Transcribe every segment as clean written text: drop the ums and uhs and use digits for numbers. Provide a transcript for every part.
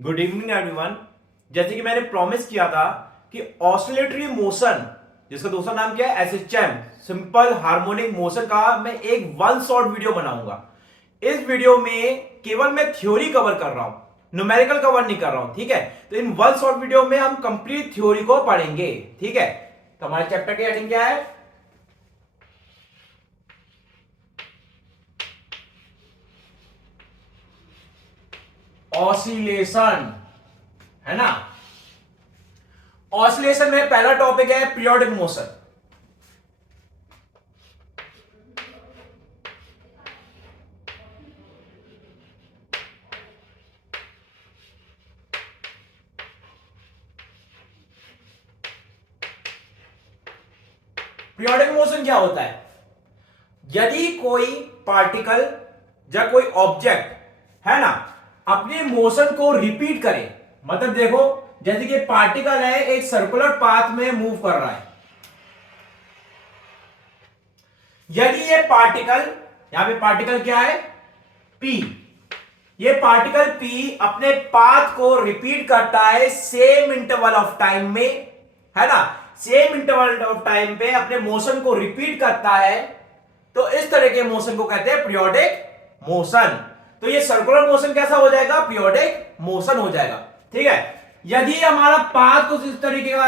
Good evening everyone. जैसे कि मैंने प्रॉमिस किया था कि ऑसिलेटरी मोशन, जिसका दूसरा नाम क्या है, एसएचएम, सिंपल हार्मोनिक मोशन का मैं एक वन शॉट वीडियो बनाऊंगा। इस वीडियो में केवल मैं थ्योरी कवर कर रहा हूं, न्यूमेरिकल कवर नहीं कर रहा हूं। ठीक है, तो इन वन शॉट वीडियो में हम कंप्लीट थ्योरी को पढ़ेंगे। ठीक है, तो हमारे चैप्टर की हेडिंग क्या है? ऑसिलेशन, है ना। ऑसिलेशन में पहला टॉपिक है पीरियोडिक मोशन। पीरियोडिक मोशन क्या होता है? यदि कोई पार्टिकल या कोई ऑब्जेक्ट, है ना, अपने मोशन को रिपीट करे, मतलब देखो, जैसे कि पार्टिकल है, एक सर्कुलर पाथ में मूव कर रहा है। यदि ये पार्टिकल, यहां पे पार्टिकल क्या है, पी, ये पार्टिकल पी अपने पाथ को रिपीट करता है सेम इंटरवल ऑफ टाइम में, है ना, सेम इंटरवल ऑफ टाइम पे अपने मोशन को रिपीट करता है, तो इस तरह के मोशन को कहते हैं पीरियोडिक मोशन। तो ये सर्कुलर मोशन कैसा हो जाएगा? पीरियोडिक मोशन हो जाएगा। ठीक है, यदि हमारा पाथ कुछ इस तरीके का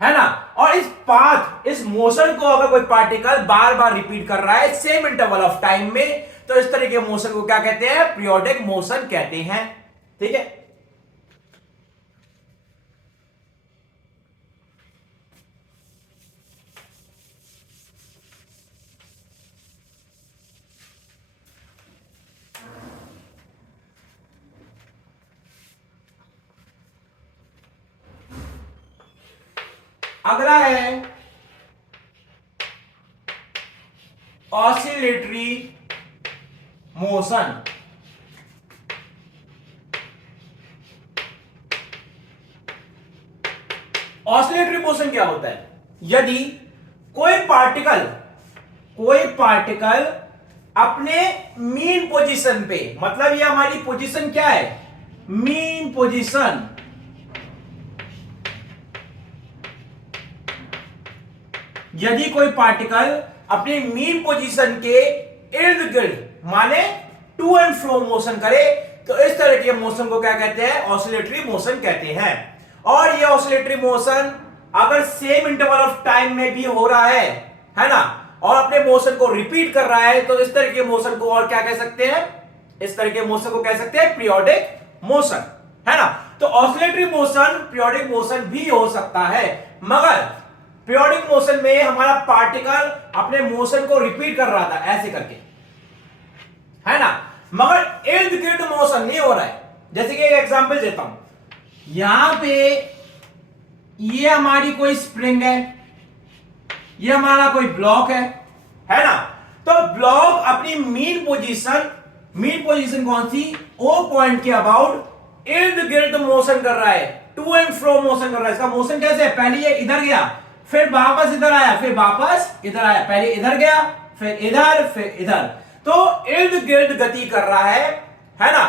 है ना, और इस पाथ, इस मोशन को अगर कोई पार्टिकल बार बार रिपीट कर रहा है सेम इंटरवल ऑफ टाइम में, तो इस तरह के मोशन को क्या कहते हैं? पीरियोडिक मोशन कहते हैं। ठीक है, अगला है ऑसिलेटरी मोशन। ऑसिलेटरी मोशन क्या होता है? यदि कोई पार्टिकल अपने मीन पोजीशन पे, मतलब ये हमारी पोजीशन क्या है? Mean position. यदि कोई पार्टिकल अपनी मीन पोजीशन के इर्द गिर्द, माने टू एंड फ्रो मोशन करे, तो इस तरह के मोशन को क्या कहते हैं? ऑसिलेटरी मोशन कहते हैं। और ये ऑसिलेटरी मोशन अगर सेम इंटरवल ऑफ टाइम में भी हो रहा है ना, और अपने मोशन को रिपीट कर रहा है, तो इस तरह के मोशन को और क्या कह सकते हैं? इस तरह के मोशन को कह सकते हैं पीरियोडिक मोशन, है ना। तो ऑसिलेटरी मोशन पीरियोडिक मोशन भी हो सकता है, मगर पीरियोडिक मोशन में हमारा पार्टिकल अपने मोशन को रिपीट कर रहा था ऐसे करके, है ना, मगर इर्द गिर्द मोशन नहीं हो रहा है। जैसे कि एक एग्जांपल देता हूं, यहां पे ये हमारी कोई स्प्रिंग है, ये हमारा कोई ब्लॉक है ना। तो ब्लॉक अपनी मीन पोजीशन कौन सी? ओ पॉइंट के अबाउट इर्द गिर्द मोशन कर रहा है, टू एंड फ्रो मोशन कर रहा है। इसका मोशन कैसे है? पहले ये इधर गया, फिर वापस इधर आया, फिर वापस इधर आया, पहले इधर गया, फिर इधर, फिर इधर। तो इर्द गिर्द गति कर रहा है ना,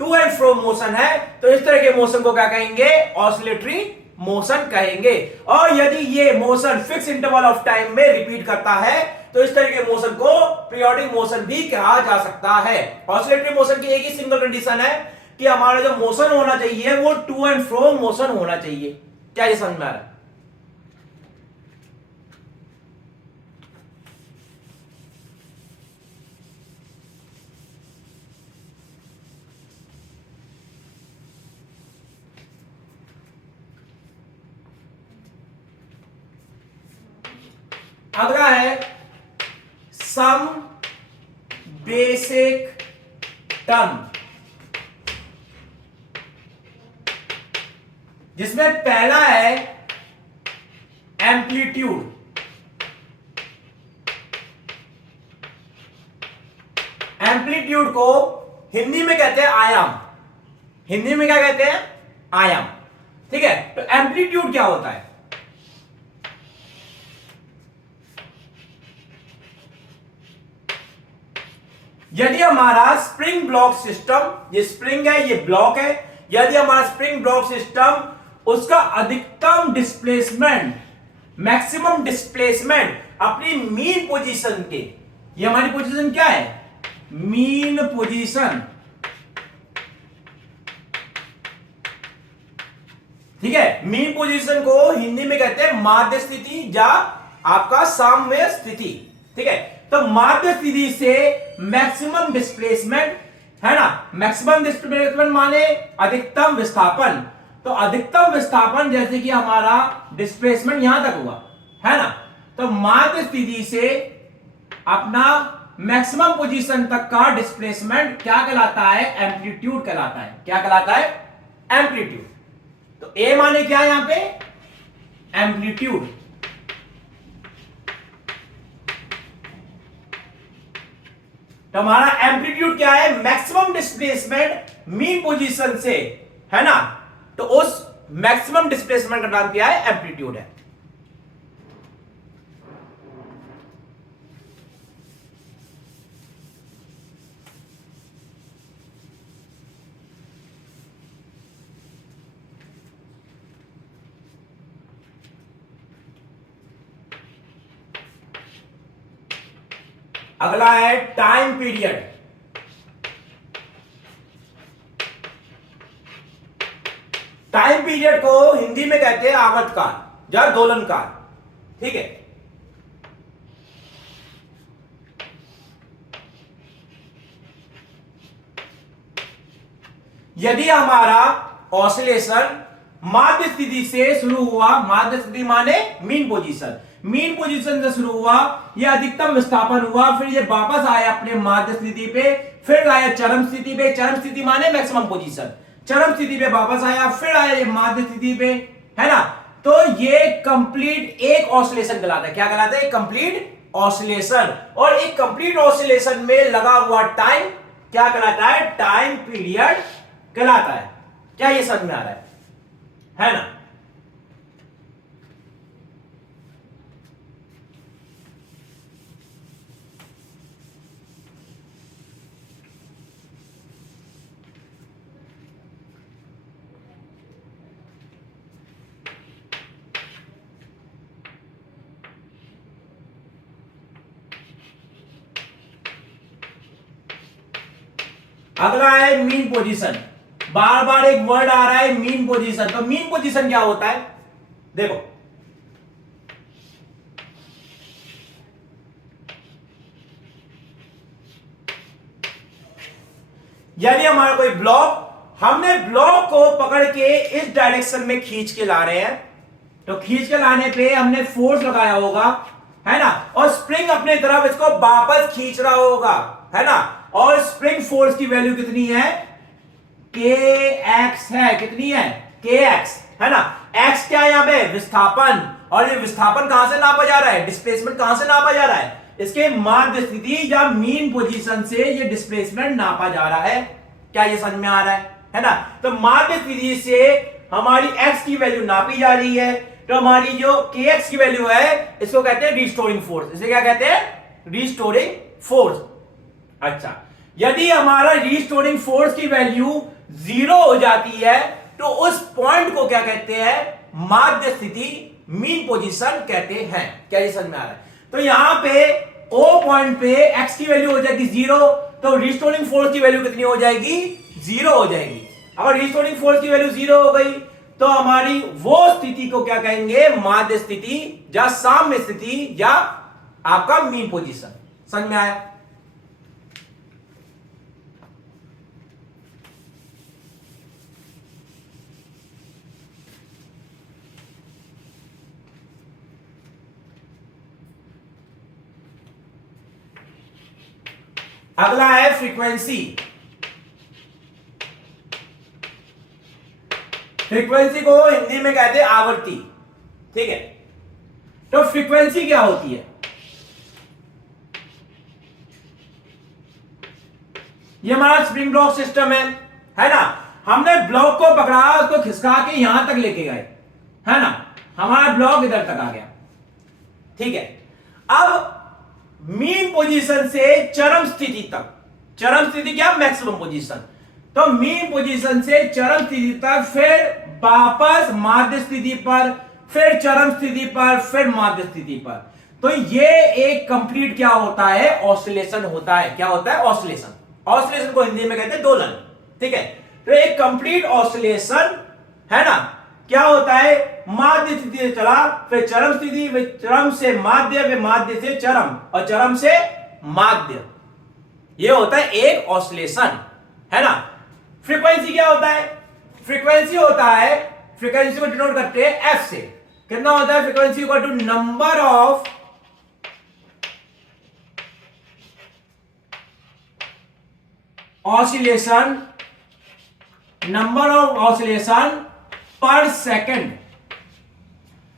टू एंड फ्रो मोशन है। तो इस तरह के मोशन को क्या कहेंगे? ऑसिलेटरी मोशन कहेंगे। और यदि ये motion fix interval of time में रिपीट करता है, तो इस तरह के मोशन को पीरियोडिक मोशन भी कहा जा सकता है। ऑसिलेटरी मोशन की एक ही सिंगल कंडीशन है कि हमारा जो मोशन होना चाहिए वो टू एंड फ्रो मोशन होना चाहिए। क्या ये समझ में आ रहा है? अगला है सम बेसिक टर्म, जिसमें पहला है एम्पलीट्यूड। एम्पलीट्यूड को हिंदी में कहते हैं आयाम। हिंदी में क्या कहते हैं? आयाम। ठीक है, तो एम्पलीट्यूड क्या होता है? यदि हमारा स्प्रिंग ब्लॉक सिस्टम, ये स्प्रिंग है, ये ब्लॉक है, यदि हमारा स्प्रिंग ब्लॉक सिस्टम उसका अधिकतम डिस्प्लेसमेंट, मैक्सिमम डिस्प्लेसमेंट अपनी मीन पोजीशन के, ये हमारी पोजीशन क्या है, मीन पोजीशन, ठीक है। मीन पोजीशन को हिंदी में कहते हैं माध्य स्थिति या आपका साम्य स्थिति, ठीक है। तो माध्य स्थिति से मैक्सिमम डिस्प्लेसमेंट है ना, मैक्सिमम डिस्प्लेसमेंट माने अधिकतम विस्थापन, तो अधिकतम विस्थापन जैसे कि हमारा डिस्प्लेसमेंट यहां तक हुआ है ना, तो माध्य स्थिति से अपना मैक्सिमम पोजीशन तक का डिस्प्लेसमेंट क्या कहलाता है, एम्पलीट्यूड कहलाता है। क्या कहलाता है, एम्पलीट्यूड। तो ए माने क्या है यहां पे, एम्पलीट्यूड। तो हमारा एम्पलीट्यूड क्या है, मैक्सिमम डिस्प्लेसमेंट मीन पोजीशन से, है ना, तो उस मैक्सिमम डिस्प्लेसमेंट का नाम क्या है, एम्पलीट्यूड है। अगला है टाइम पीरियड। टाइम पीरियड को हिंदी में कहते हैं आवर्तकाल या दोलनकाल, ठीक है। यदि हमारा ऑसिलेशन माध्य स्थिति से शुरू हुआ, माध्य स्थिति माने मीन पोजीशन, मीन पोजीशन से शुरू हुआ, यह अधिकतम विस्थापन हुआ, फिर ये वापस आया अपने माध्य स्थिति पे, फिर आया चरम स्थिति पे, चरम स्थिति माने मैक्सिमम पोजीशन, चरम स्थिति पे वापस आया, फिर आया ये माध्य स्थिति पे, है ना। तो ये कंप्लीट एक ऑसिलेशन कहलाता है। क्या कहलाता है, कंप्लीट ऑसिलेशन। और एक कंप्लीट ऑसिलेशन में लगा हुआ टाइम क्या कहलाता है, टाइम पीरियड कहलाता है। क्या ये समझ में आ रहा है ना। अगला है मीन पोजीशन। बार बार एक वर्ड आ रहा है मीन पोजीशन। तो मीन पोजीशन क्या होता है, देखो यदि हमारा कोई ब्लॉक, हमने ब्लॉक को पकड़ के इस डायरेक्शन में खींच के ला रहे हैं, तो खींच के लाने पे हमने फोर्स लगाया होगा, है ना, और स्प्रिंग अपने तरफ इसको वापस खींच रहा होगा, है ना। और स्प्रिंग फोर्स की वैल्यू कितनी है, के एक्स है, कितनी है, के एक्स, है ना। एक्स क्या है यहां पे, विस्थापन, और ये विस्थापन कहां से नापा जा रहा है, डिस्प्लेसमेंट कहां से नापा जा रहा है, इसके माध्य स्थिति या मीन पोजीशन से ये डिस्प्लेसमेंट नापा जा रहा है। क्या ये समझ में आ रहा है ना। तो माध्य स्थिति से हमारी एक्स की वैल्यू नापी जा रही है, तो हमारी जो के एक्स की वैल्यू है इसको कहते हैं रिस्टोरिंग फोर्स। इसे क्या कहते हैं, रिस्टोरिंग फोर्स। अच्छा, यदि हमारा रिस्टोरिंग फोर्स की वैल्यू 0 हो जाती है तो उस पॉइंट को क्या कहते हैं, माध्य स्थिति, मीन पोजीशन कहते हैं। क्या ये समझ में आ रहा है। तो यहां पे ओ पॉइंट पे एक्स की वैल्यू हो जाएगी 0, तो रिस्टोरिंग फोर्स की वैल्यू कितनी हो जाएगी, 0 हो जाएगी। अगर रिस्टोरिंग फोर्स की वैल्यू 0 हो गई तो हमारी वो स्थिति को क्या कहेंगे, माध्य स्थिति या साम्य स्थिति या आपका मीन पोजीशन। समझ में आया। अगला है फ्रीक्वेंसी। फ्रीक्वेंसी को हिंदी में कहते हैं आवृत्ति, ठीक है। तो फ्रीक्वेंसी क्या होती है, ये हमारा स्प्रिंग ब्लॉक सिस्टम है ना। हमने ब्लॉक को पकड़ा, उसको खिसका के यहां तक लेके गए, है ना, हमारा ब्लॉक इधर तक आ गया, ठीक है। अब मीन पोजीशन से चरम स्थिति तक, चरम स्थिति क्या, मैक्सिमम पोजीशन। तो मीन पोजीशन से चरम स्थिति तक, फिर वापस माध्य स्थिति पर, फिर चरम स्थिति पर, फिर माध्य स्थिति पर। तो ये एक कंप्लीट क्या होता है, ऑसिलेशन होता है। क्या होता है, ऑसिलेशन। ऑसिलेशन को हिंदी में कहते हैं दोलन। ठीक है, तो एक कंप्लीट ऑसिलेशन है ना, क्या होता है, माध्य स्थिति से चला, फिर चरम स्थिति, फिर चरम से माध्य, फिर माध्य से चरम, और चरम से माध्य। ये होता है एक ऑसिलेशन, है ना। फ्रीक्वेंसी क्या होता है, फ्रीक्वेंसी होता है, फ्रीक्वेंसी को डिनोट करते हैं एफ से। कितना होता है, frequency equal to number of oscillation, number of oscillation per second.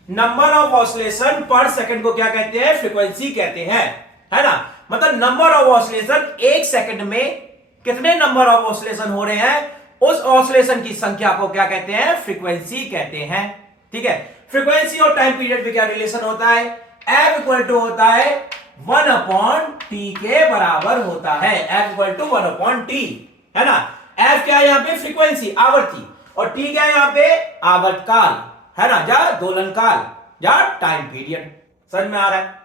Number of oscillation per second को क्या कहते हैं, फ्रीक्वेंसी कहते हैं, है ना। मतलब नंबर ऑफ ऑसिलेशन, एक सेकंड में कितने नंबर ऑफ ऑसिलेशन हो रहे हैं, उस ऑसिलेशन की संख्या को क्या कहते हैं, फ्रीक्वेंसी कहते हैं। ठीक है, फ्रीक्वेंसी और टाइम पीरियड में क्या रिलेशन होता है, एफ इक्वल टू होता है 1/t के बराबर होता है। एफ इक्वल टू 1/t, है ना। एफ क्या है यहां पे, फ्रीक्वेंसी, आवर्ती, और टी क्या है यहां पे, आवर्तकाल, है ना, या दोलन काल, या टाइम पीरियड। समझ में आ रहा है।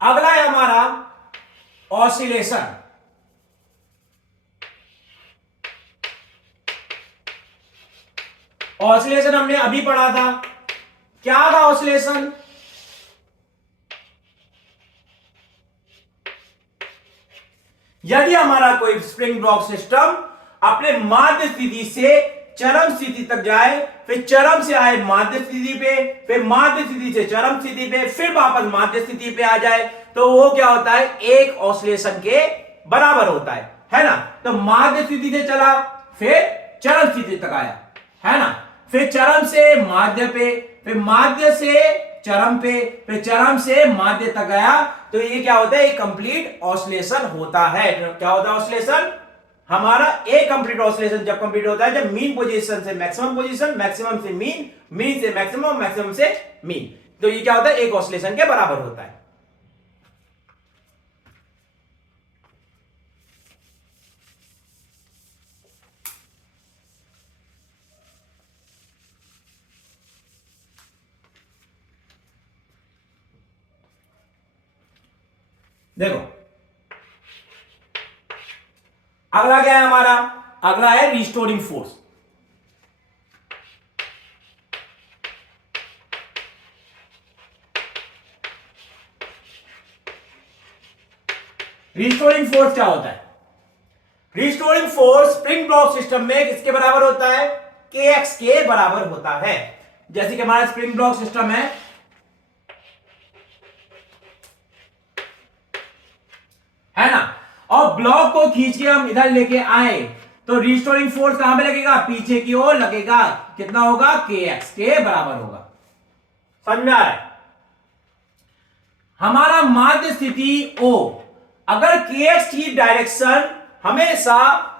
अगला है हमारा ऑसिलेशन। ऑसिलेशन हमने अभी पढ़ा था, क्या था ऑसिलेशन, यदि हमारा कोई स्प्रिंग ब्लॉक सिस्टम अपने माध्य स्थिति से चरम स्थिति तक जाए, फिर चरम से आए माध्य स्थिति पे, फिर माध्य स्थिति से चरम स्थिति पे, फिर वापस माध्य स्थिति पे आ जाए, तो वो क्या होता है, एक ऑसिलेशन के बराबर होता है ना। तो माध्य स्थिति से चला, फिर चरम स्थिति तक आया, है ना, फिर चरम से माध्य पे, फिर माध्य से चरम पे, फिर चरम से माध्य तक गया, तो ये क्या होता है, एक कंप्लीट ऑसिलेशन होता है। क्या होता है ऑसिलेशन, हमारा एक कंप्लीट ऑसिलेशन जब कंप्लीट होता है, जब मीन पोजीशन से मैक्सिमम पोजीशन, मैक्सिमम से मीन, मीन से मैक्सिमम, मैक्सिमम से मीन, तो ये क्या होता है, एक ऑसिलेशन के बराबर होता है। देखो अगला क्या है हमारा, अगला है रिस्टोरिंग फोर्स। रिस्टोरिंग फोर्स क्या होता है, restoring force spring block system में किसके बराबर होता है, kx के बराबर होता है। जैसे कि हमारा स्प्रिंग ब्लॉक सिस्टम है ना, और ब्लॉक को खींच के हम इधर लेके आए, तो रिस्टोरिंग फोर्स कहां पे लगेगा, पीछे की ओर लगेगा। कितना होगा, kx के बराबर होगा। समझ में आ रहा है। हमारा माध्य स्थिति O, अगर kx की डायरेक्शन हमेशा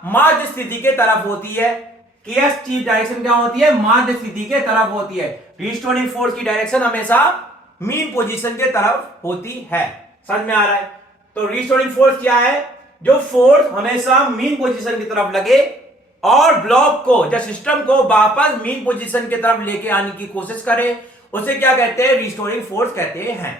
माध्य स्थिति के तरफ होती है, kx की डायरेक्शन क्या होती है, माध्य स्थिति के तरफ होती है, रिस्टोरिंग फोर्स की डायरेक्शन हमेशा मीन पोजीशन के तरफ होती है। समझ में आ रहा है। तो रिस्टोरिंग फोर्स क्या है, जो फोर्स हमेशा मीन पोजीशन की तरफ लगे और ब्लॉक को या सिस्टम को वापस मीन पोजीशन की तरफ लेके आने की कोशिश करे, उसे क्या कहते हैं, रिस्टोरिंग फोर्स कहते हैं।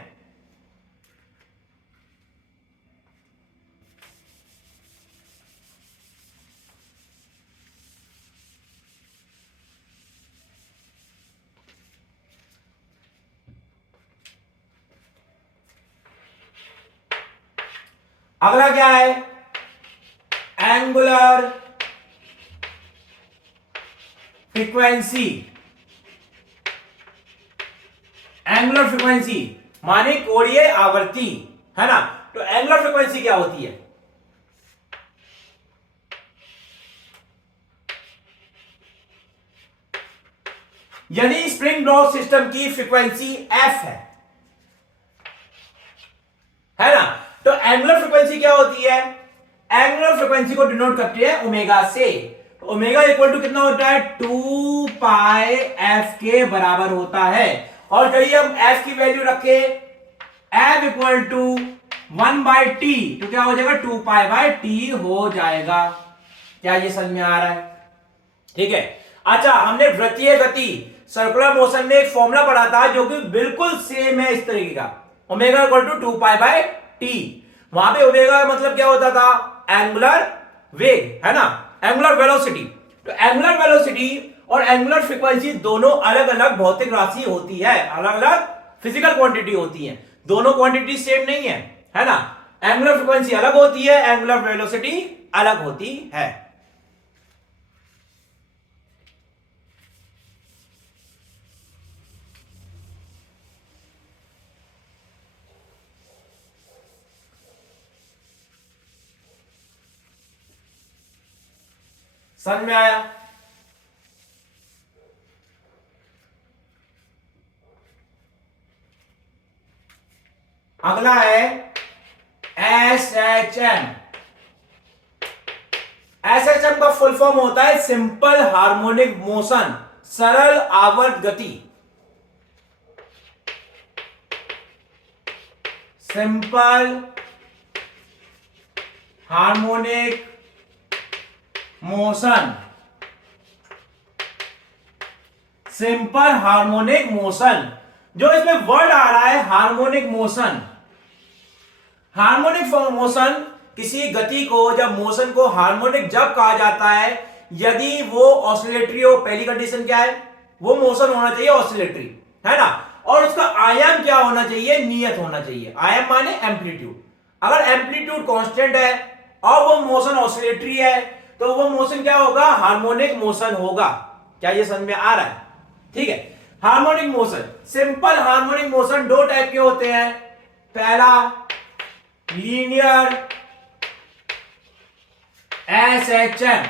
अगला क्या है, एंगुलर फ्रीक्वेंसी। एंगुलर फ्रीक्वेंसी माने कोणीय आवर्ती, है ना। तो एंगुलर फ्रीक्वेंसी क्या होती है, यदि स्प्रिंग ब्लॉक सिस्टम की फ्रीक्वेंसी एफ है ना, तो एंगुलर फ्रीक्वेंसी क्या होती है? एंगुलर फ्रीक्वेंसी को डिनोट करते हैं ओमेगा से। तो ओमेगा इक्वल टू कितना होता है? 2 पाई एफ के बराबर होता है। और कहीं हम एफ की वैल्यू रखे F equal to 1 by T, तो क्या हो जाएगा? 2 पाई बाई टी हो जाएगा। क्या ये समझ में आ रहा है? ठीक है। अच्छा, हमने वृत्तीय गति सर्कुलर मोशन में एक फॉर्मूला पढ़ा था जो कि बिल्कुल सेम है इस तरीके का, omega equal to 2 pi by T. वहां पे ओमेगा का मतलब क्या होता था? एंगुलर वेग, है ना, एंगुलर वेलोसिटी। तो एंगुलर वेलोसिटी और एंगुलर फ्रीक्वेंसी दोनों अलग अलग भौतिक राशि होती है, अलग अलग फिजिकल क्वांटिटी होती है, दोनों क्वांटिटी सेम नहीं है ना। एंगुलर फ्रीक्वेंसी अलग होती है, एंगुलर वेलोसिटी अलग होती है। समझ में आया? अगला है S H M. S H M का फुल फॉर्म होता है सिंपल हार्मोनिक मोशन, सरल आवर्त गति। Simple harmonic motion, simple harmonic motion. जो इसमें वर्ड आ रहा है हार्मोनिक मोशन, हार्मोनिक मोशन किसी गति को, जब मोशन को हार्मोनिक जब कहा जाता है यदि वो ऑसिलेटरी हो। पहली कंडीशन क्या है? वो मोशन होना चाहिए ऑसिलेटरी, है ना, और उसका आयाम क्या होना चाहिए? नियत होना चाहिए। आयाम माने एम्पलीट्यूड। अगर एम्पलीट्यूड कांस्टेंट है और वो मोशन ऑसिलेटरी है तो वो मोशन क्या होगा? हार्मोनिक मोशन होगा। क्या ये समझ में आ रहा है? ठीक है। Harmonic motion, simple harmonic motion दो टाइप के होते हैं। पहला लीनियर एसएचएम।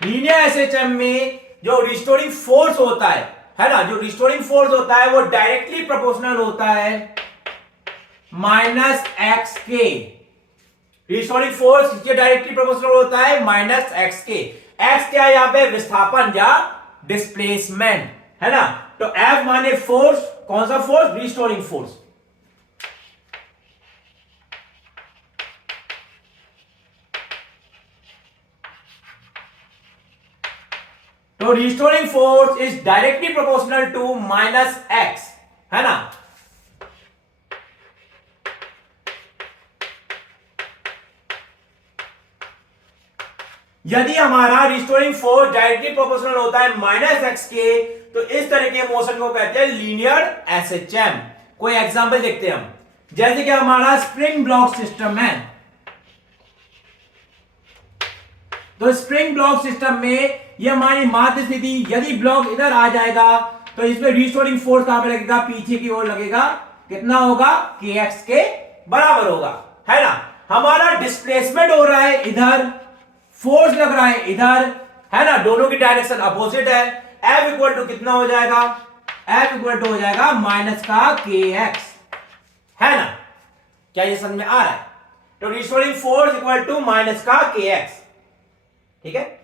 लीनियर एसएचएम में जो रिस्टोरिंग फोर्स होता है ना, जो रिस्टोरिंग फोर्स होता है वो डायरेक्टली प्रोपोर्शनल होता है माइनस एक्स के। रिस्टोरिंग फोर्स किसके डायरेक्टली प्रोपोर्शनल होता है? माइनस एक्स के। एक्स क्या है यहां पे? विस्थापन या डिस्प्लेसमेंट, है ना। तो एफ माने फोर्स, कौन सा फोर्स? Restoring force. तो restoring force is directly proportional to minus x, है ना। यदि हमारा रिस्टोरिंग फोर्स डायरेक्टली प्रोपोर्शनल होता है माइनस एक्स के, तो इस तरह के मोशन को कहते हैं लीनियर एसएचएम। कोई एग्जांपल देखते हैं हम, जैसे कि हमारा स्प्रिंग ब्लॉक सिस्टम है। तो स्प्रिंग ब्लॉक सिस्टम में ये हमारी माध्य स्थिति, यदि ब्लॉक इधर आ जाएगा तो इसमें रिस्टोरिंग फोर्स कहां पे लगेगा? पीछे की ओर लगेगा। कितना होगा? के एक्स के बराबर होगा, है ना। हमारा डिस्प्लेसमेंट हो रहा है इधर, फोर्स लग रहा है इधर, है ना, दोनों की डायरेक्शन अपोजिट है। एफ इक्वल टू कितना हो जाएगा? एफ इक्वल टू हो जाएगा माइनस का के एक्स, है ना। क्या ये समझ में आ रहा है? तो restoring force equal to minus का के एक्स, ठीक है।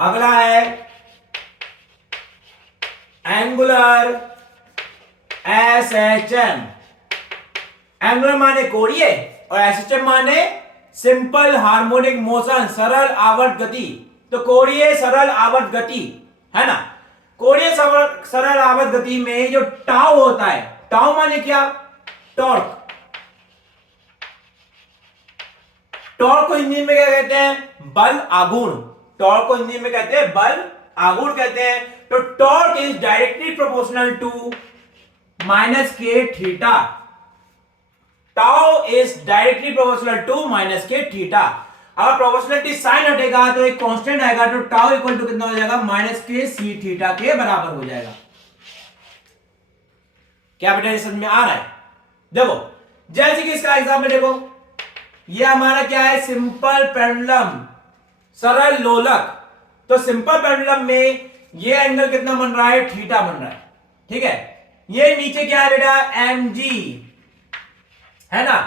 अगला है एंगुलर एसएचएम। एंगुलर माने कोणीय और एसएचएम माने सिंपल हार्मोनिक मोशन, सरल आवर्त गति। तो कोणीय सरल आवर्त गति, है ना। कोणीय सरल आवर्त गति में जो टाउ होता है, टाउ माने क्या? टॉर्क। टॉर्क को हिंदी में क्या कहते हैं? बल आघूर्ण। टॉर्क को हिंदी में कहते हैं बल आघूर्ण कहते हैं। तो torque is directly proportional to minus k theta. Tau is directly proportional to minus k theta. अगर प्रोपोर्शनलिटी साइन हटेगा तो एक कांस्टेंट आएगा, तो टाउ इक्वल टू कितना हो जाएगा, माइनस के सी थीटा के बराबर हो जाएगा। क्या बेटा समझ में आ रहा है? देखो जैसे कि इसका एग्जांपल देखो, ये हमारा क्या है, सिंपल पेंडुलम, सरल लोलक। तो सिंपल पेंडुलम में ये एंगल कितना बन रहा है, थीटा बन रहा है, ठीक है। ये नीचे क्या है बेटा, एम जी है ना,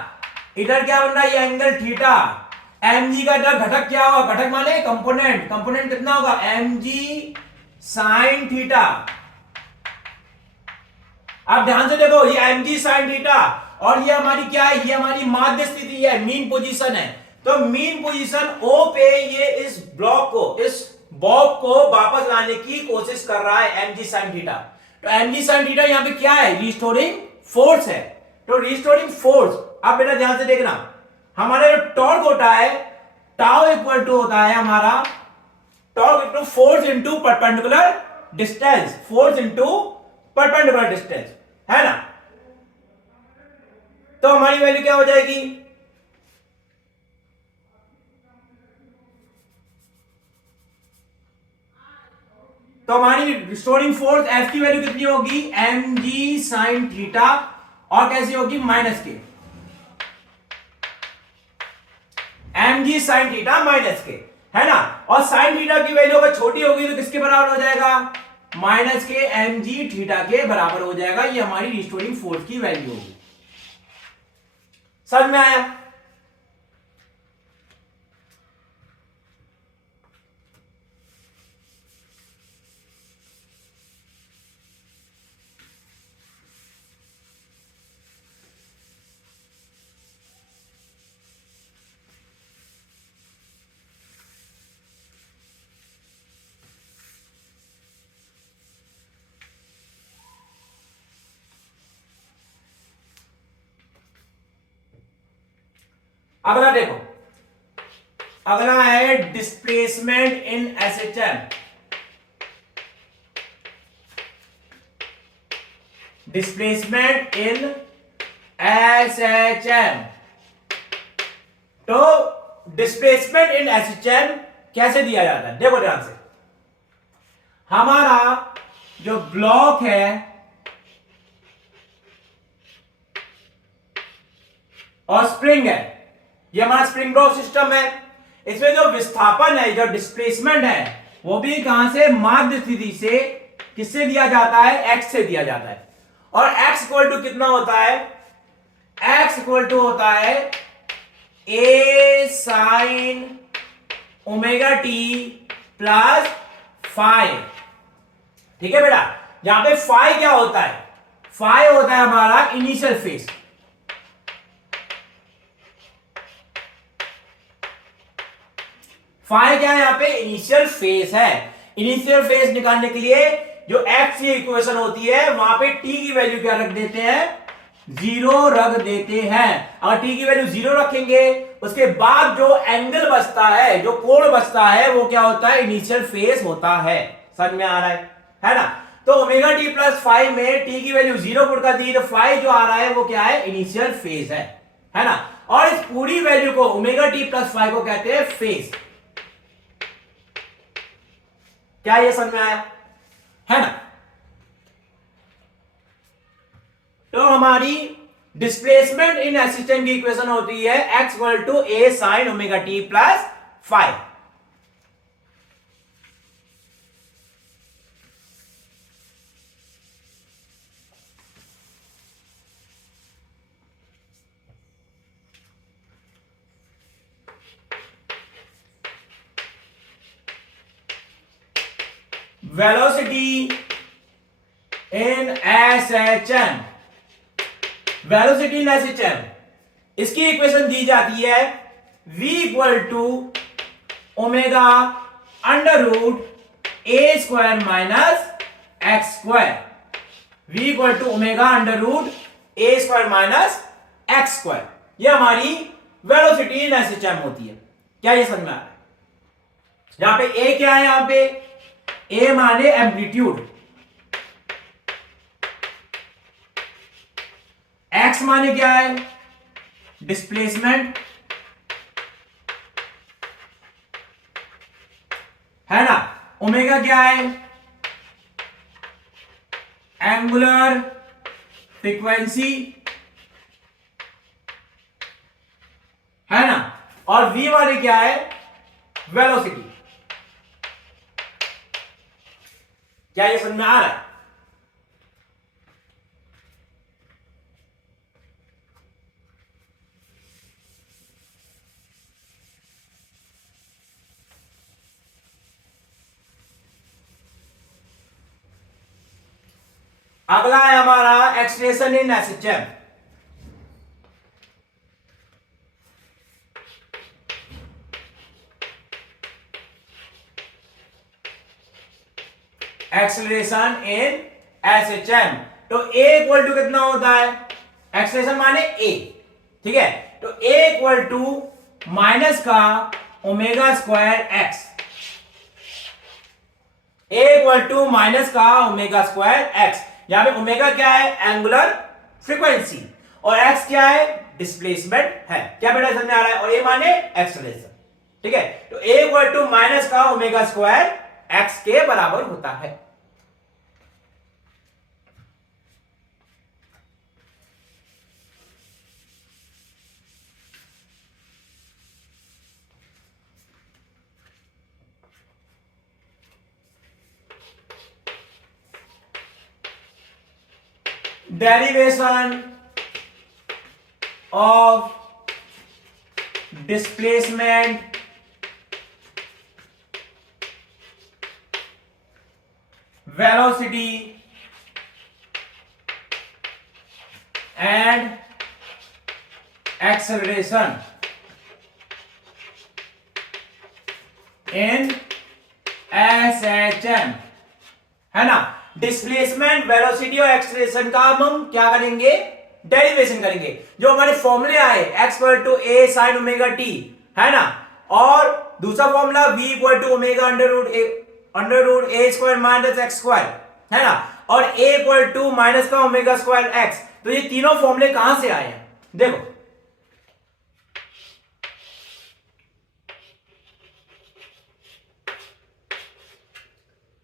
इधर क्या बन रहा है, ये एंगल थीटा। एम जी का इधर घटक क्या होगा, घटक माने कंपोनेंट, कंपोनेंट कितना होगा, एम जी साइन थीटा। आप ध्यान से देखो, ये एम जी साइन थीटा, और ये हमारी क्या है, ये हमारी माध्य स्थिति है, मीन पोजीशन है। तो मीन पोजीशन ओ पे ये इस ब्लॉक को, इस बॉब को वापस लाने की कोशिश कर रहा है, एम जी साइन थीटा। तो एम जी साइन थीटा यहां पे क्या है, रिस्टोरिंग फोर्स है। तो रिस्टोरिंग फोर्स, अब बेटा ध्यान से देखना, हमारा जो टॉर्क होता है, टाउ इक्वल टू होता है हमारा, torque equal to force into perpendicular distance, force into perpendicular distance, है ना। तो हमारी वैल्यू क्या हो जाएगी, तो हमारी रिस्टोरिंग फोर्स एफ की वैल्यू कितनी होगी, एम जी साइन थीटा, और कैसी होगी, minus K, M G sine theta minus K, है ना। और साइन थीटा की वैल्यू अगर छोटी होगी तो किसके बराबर हो जाएगा, माइनस के एम जी थीटा के बराबर हो जाएगा। ये हमारी रिस्टोरिंग फोर्स की वैल्यू होगी। समझ में आया? अगला देखो, अगला है displacement in SHM. Displacement in SHM. तो डिस्प्लेसमेंट इन एसएचएम कैसे दिया जाता है, देखो ध्यान से, हमारा जो ब्लॉक है और स्प्रिंग है, ये हमारा स्प्रिंग ब्लॉक सिस्टम है। इसमें जो विस्थापन है, जो डिस्प्लेसमेंट है, वो भी कहां से, माध्य स्थिति से, किससे दिया जाता है, एक्स से दिया जाता है। और एक्स इक्वल टू कितना होता है, एक्स इक्वल टू होता है a sine omega T plus phi. ठीक है बेटा, यहां पे फाई क्या होता है, फाई होता है हमारा इनिशियल फेज। फाई क्या है, यहां पे इनिशियल फेज है। इनिशियल फेज निकालने के लिए जो एक्स की इक्वेशन होती है, वहां पे टी की वैल्यू क्या रख देते हैं, 0 रख देते हैं। अगर टी की वैल्यू 0 रखेंगे, उसके बाद जो एंगल बचता है, जो कोण बचता है, वो क्या होता है, इनिशियल फेज होता है। समझ में आ रहा है ना। तो ओमेगा टी प्लस फाइव में टी की वैल्यू 0 पुट कर दी, तो फाइव जो आ रहा है वो क्या है, इनिशियल फेज है ना। और इस पूरी वैल्यू को, ओमेगा टी प्लस फाइव को कहते हैं फेज। क्या ये समझ में आया, है ना। तो हमारी डिस्प्लेसमेंट इन एसिस्टेंट की इक्वेशन होती है X equal to A sine omega T plus five. Velocity in SHM, velocity in SHM, इसकी इक्वेशन दी जाती है v equal to omega under root A square minus X square. v equal to omega under root A square minus X square, ये हमारी velocity in SHM होती है। क्या ये समझ में आ रहा है? यहां पे a क्या है, यहां पे a माने एम्पलीट्यूड, x माने क्या है, डिस्प्लेसमेंट, ओमेगा क्या है? एंगुलर फ्रीक्वेंसी है ना, और v वाली क्या है? वेलोसिटी। क्या ये समझ में आ रहा है? अगला है हमारा एक्सलेशन इन एसएचएम। एक्सलेशन इन एसएचएम, तो ए इक्वल टू कितना होता है? एक्सलेशन माने ए, ठीक है, तो ए इक्वल टू माइनस का omega square X, A equal to minus का ओमेगा स्क्वायर एक्स। यहां पे ओमेगा क्या है? एंगुलर फ्रीक्वेंसी, और एक्स क्या है? डिस्प्लेसमेंट है। क्या बेटा समझ में आ रहा है? और ए माने एक्सलेशन, ठीक है, तो ए इक्वल टू माइनस का ओमेगा स्क्वायर एक्स के बराबर होता है। Derivation of displacement velocity and acceleration in SHM, है ना। डिस्प्लेसमेंट, वेलोसिटी और एक्सेलरेशन का हम क्या करेंगे? डेरिवेशन करेंगे। जो हमारे फॉर्मूले आए x equal to a sin omega t, है ना, और दूसरा formula v equal to omega under root a square minus x square, है ना, और a इक्वल टू माइनस का ओमेगा स्क्वायर x। तो ये तीनों फॉर्मूले कहां से आए हैं? देखो,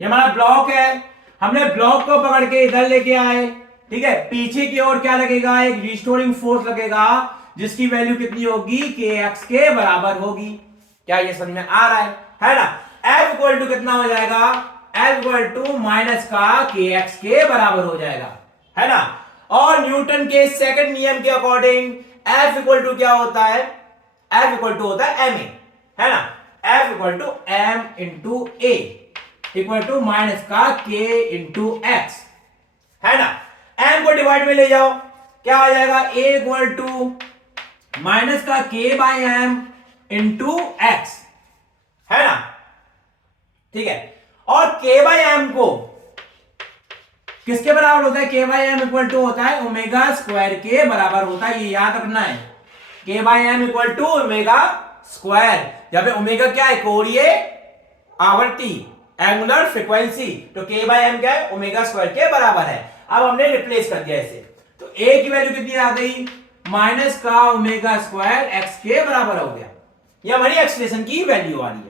ये हमारा ब्लॉक है, हमने ब्लॉक को पकड़ के इधर लेके आए, ठीक है, पीछे की ओर क्या लगेगा? एक रिस्टोरिंग फोर्स लगेगा, जिसकी वैल्यू कितनी होगी? kx के बराबर होगी। क्या ये समझ में आ रहा है ना। F इक्वल टू कितना हो जाएगा? F इक्वल टू माइनस का kx के बराबर हो जाएगा, है ना। और न्यूटन के सेकंड नियम के अकॉर्डिंग F इक्वल टू क्या होता है? F इक्वल टू होता है ma, है ना। F equal to m into a equal to minus का k इंटू एक्स, है ना। m को डिवाइड में ले जाओ, क्या आ जाएगा? a इक्वल टू माइनस का k by M into X, है ना, ठीक है। और k बाई एम को किसके बराबर होता है? k by M equal to होता है ओमेगा स्क्वायर के बराबर होता है, ये याद रखना है। k by M equal to omega square, जहां पे ओमेगा क्या है? कोणीय आवर्ती, एंगुलर फ्रीक्वेंसी, तो k बाई एम क्या है? ओमेगा स्क्वायर के बराबर है। अब हमने रिप्लेस कर दिया इसे, तो a की वैल्यू कितनी आ गई? माइनस का ओमेगा स्क्वायर x के बराबर हो गया। यह हमारी एक्सप्रेशन की वैल्यू आ रही है।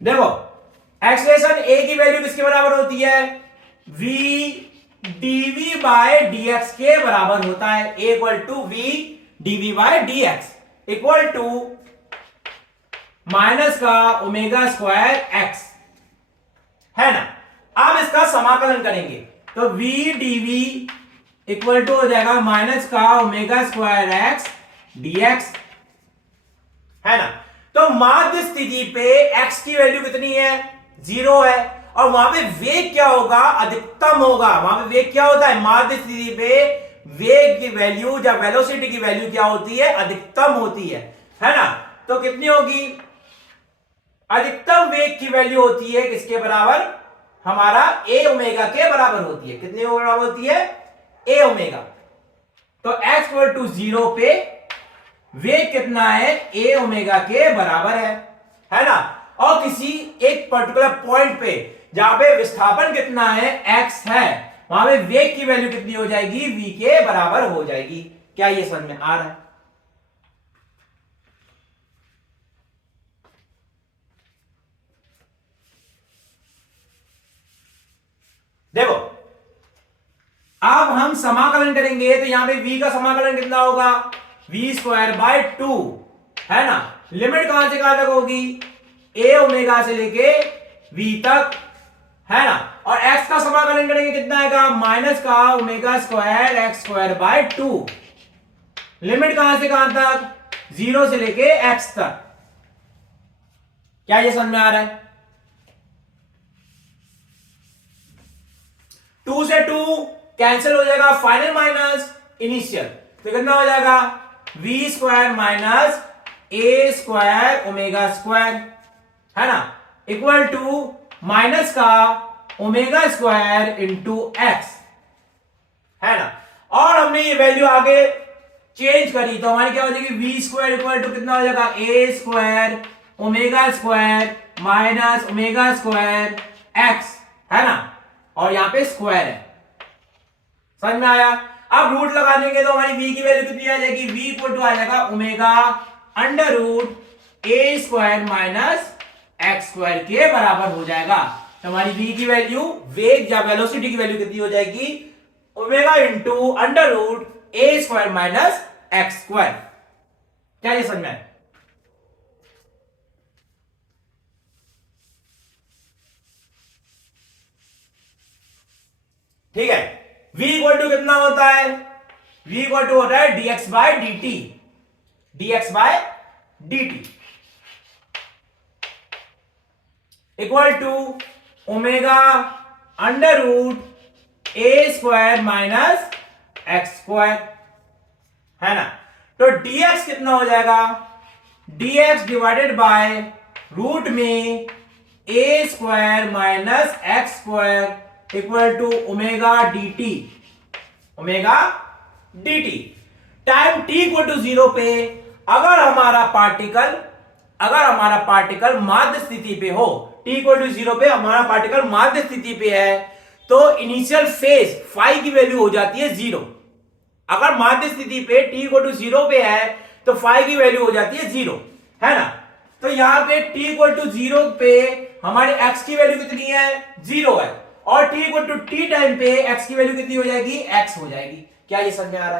देखो, एक्सप्रेशन a की वैल्यू किसके बराबर होती है? v dv बाय dx के बराबर होता है। a equal to v dv by dx equal to minus का ओमेगा स्क्वायर x, है ना। अब इसका समाकलन करेंगे, तो v dv इक्वल टू हो जाएगा माइनस का ओमेगा स्क्वायर x dx, है ना। तो माध्य स्थिति पे x की वैल्यू कितनी है? 0 है, और वहां पे वेग क्या होगा? अधिकतम होगा। वहां पे वेग क्या होता है? माध्य स्थिति पे वेग की वैल्यू या वेलोसिटी की वैल्यू क्या होती है? अधिकतम होती है ना। तो कितनी होगी? अधिकतम वेग की वैल्यू होती है किसके बराबर? हमारा a ओमेगा के बराबर होती है। कितने बराबर होती है? a omega. तो x इक्वल टू 0 पे वेग कितना है? a ओमेगा के बराबर है ना। और किसी एक पर्टिकुलर पॉइंट पे जहां पे विस्थापन कितना है? x है, वहां पे वेग की वैल्यू कितनी हो जाएगी, v के बराबर हो जाएगी। क्या ये समझ में आ रहा है? देखो अब हम समाकलन करेंगे तो यहां पे v का समाकलन कितना होगा, v²/2 है ना। लिमिट कहां से कहां तक होगी, a ओमेगा से लेके v तक है ना। और x का समाकलन करेंगे कितना आएगा, माइनस का ओमेगा² x²/2। लिमिट कहां से कहां तक, 0 से लेके x तक। क्या ये समझ में आ रहा है? 2 से 2 कैंसिल हो जाएगा, फाइनल माइनस इनिशियल, तो कितना हो जाएगा, v² माइनस a² ओमेगा² है ना, इक्वल टू माइनस का ओमेगा² इंटू एक्स है ना। और हमने ये वैल्यू आगे चेंज करी तो हमारी क्या हो जाएगी, v² इक्वल टू कितना हो जाएगा, a² ओमेगा² माइनस ओमेगा² एक्स है ना, और यहां पे स्क्वायर है। समझ में आया? अब रूट लगा देंगे तो हमारी v की वैल्यू कितनी आ जाएगी, v इक्वल टू आ जाएगा omega under root a² minus x² के बराबर हो जाएगा। तो हमारी v की वैल्यू, वेग या वेलोसिटी की वैल्यू कितनी हो जाएगी, omega into under root a² minus x²। क्या ये समझ में आया? ठीक है। v इक्वल टू कितना होता है, v इक्वल टू होता है dx/dt, dx/dt equal to omega under root a² minus x² है ना। तो dx कितना हो जाएगा, dx डिवाइडेड बाय रूट में a² minus x² equal to omega dt, omega dt। Time t equal to 0 पे अगर हमारा पार्टिकल माध्य स्थिति पे हो, t इक्वल टू 0 पे हमारा पार्टिकल माध्य स्थिति पे है, तो इनिशियल फेज फाई की वैल्यू हो जाती है 0। अगर माध्य स्थिति पे t इक्वल टू 0 पे है तो फाई की वैल्यू हो जाती है 0 है ना। तो यहां पे t इक्वल टू 0 पे हमारे x की वैल्यू कितनी है, 0 है, और t equal to t time पे x की वैल्यू कितनी हो जाएगी, x हो जाएगी। क्या ये समझ में आ रहा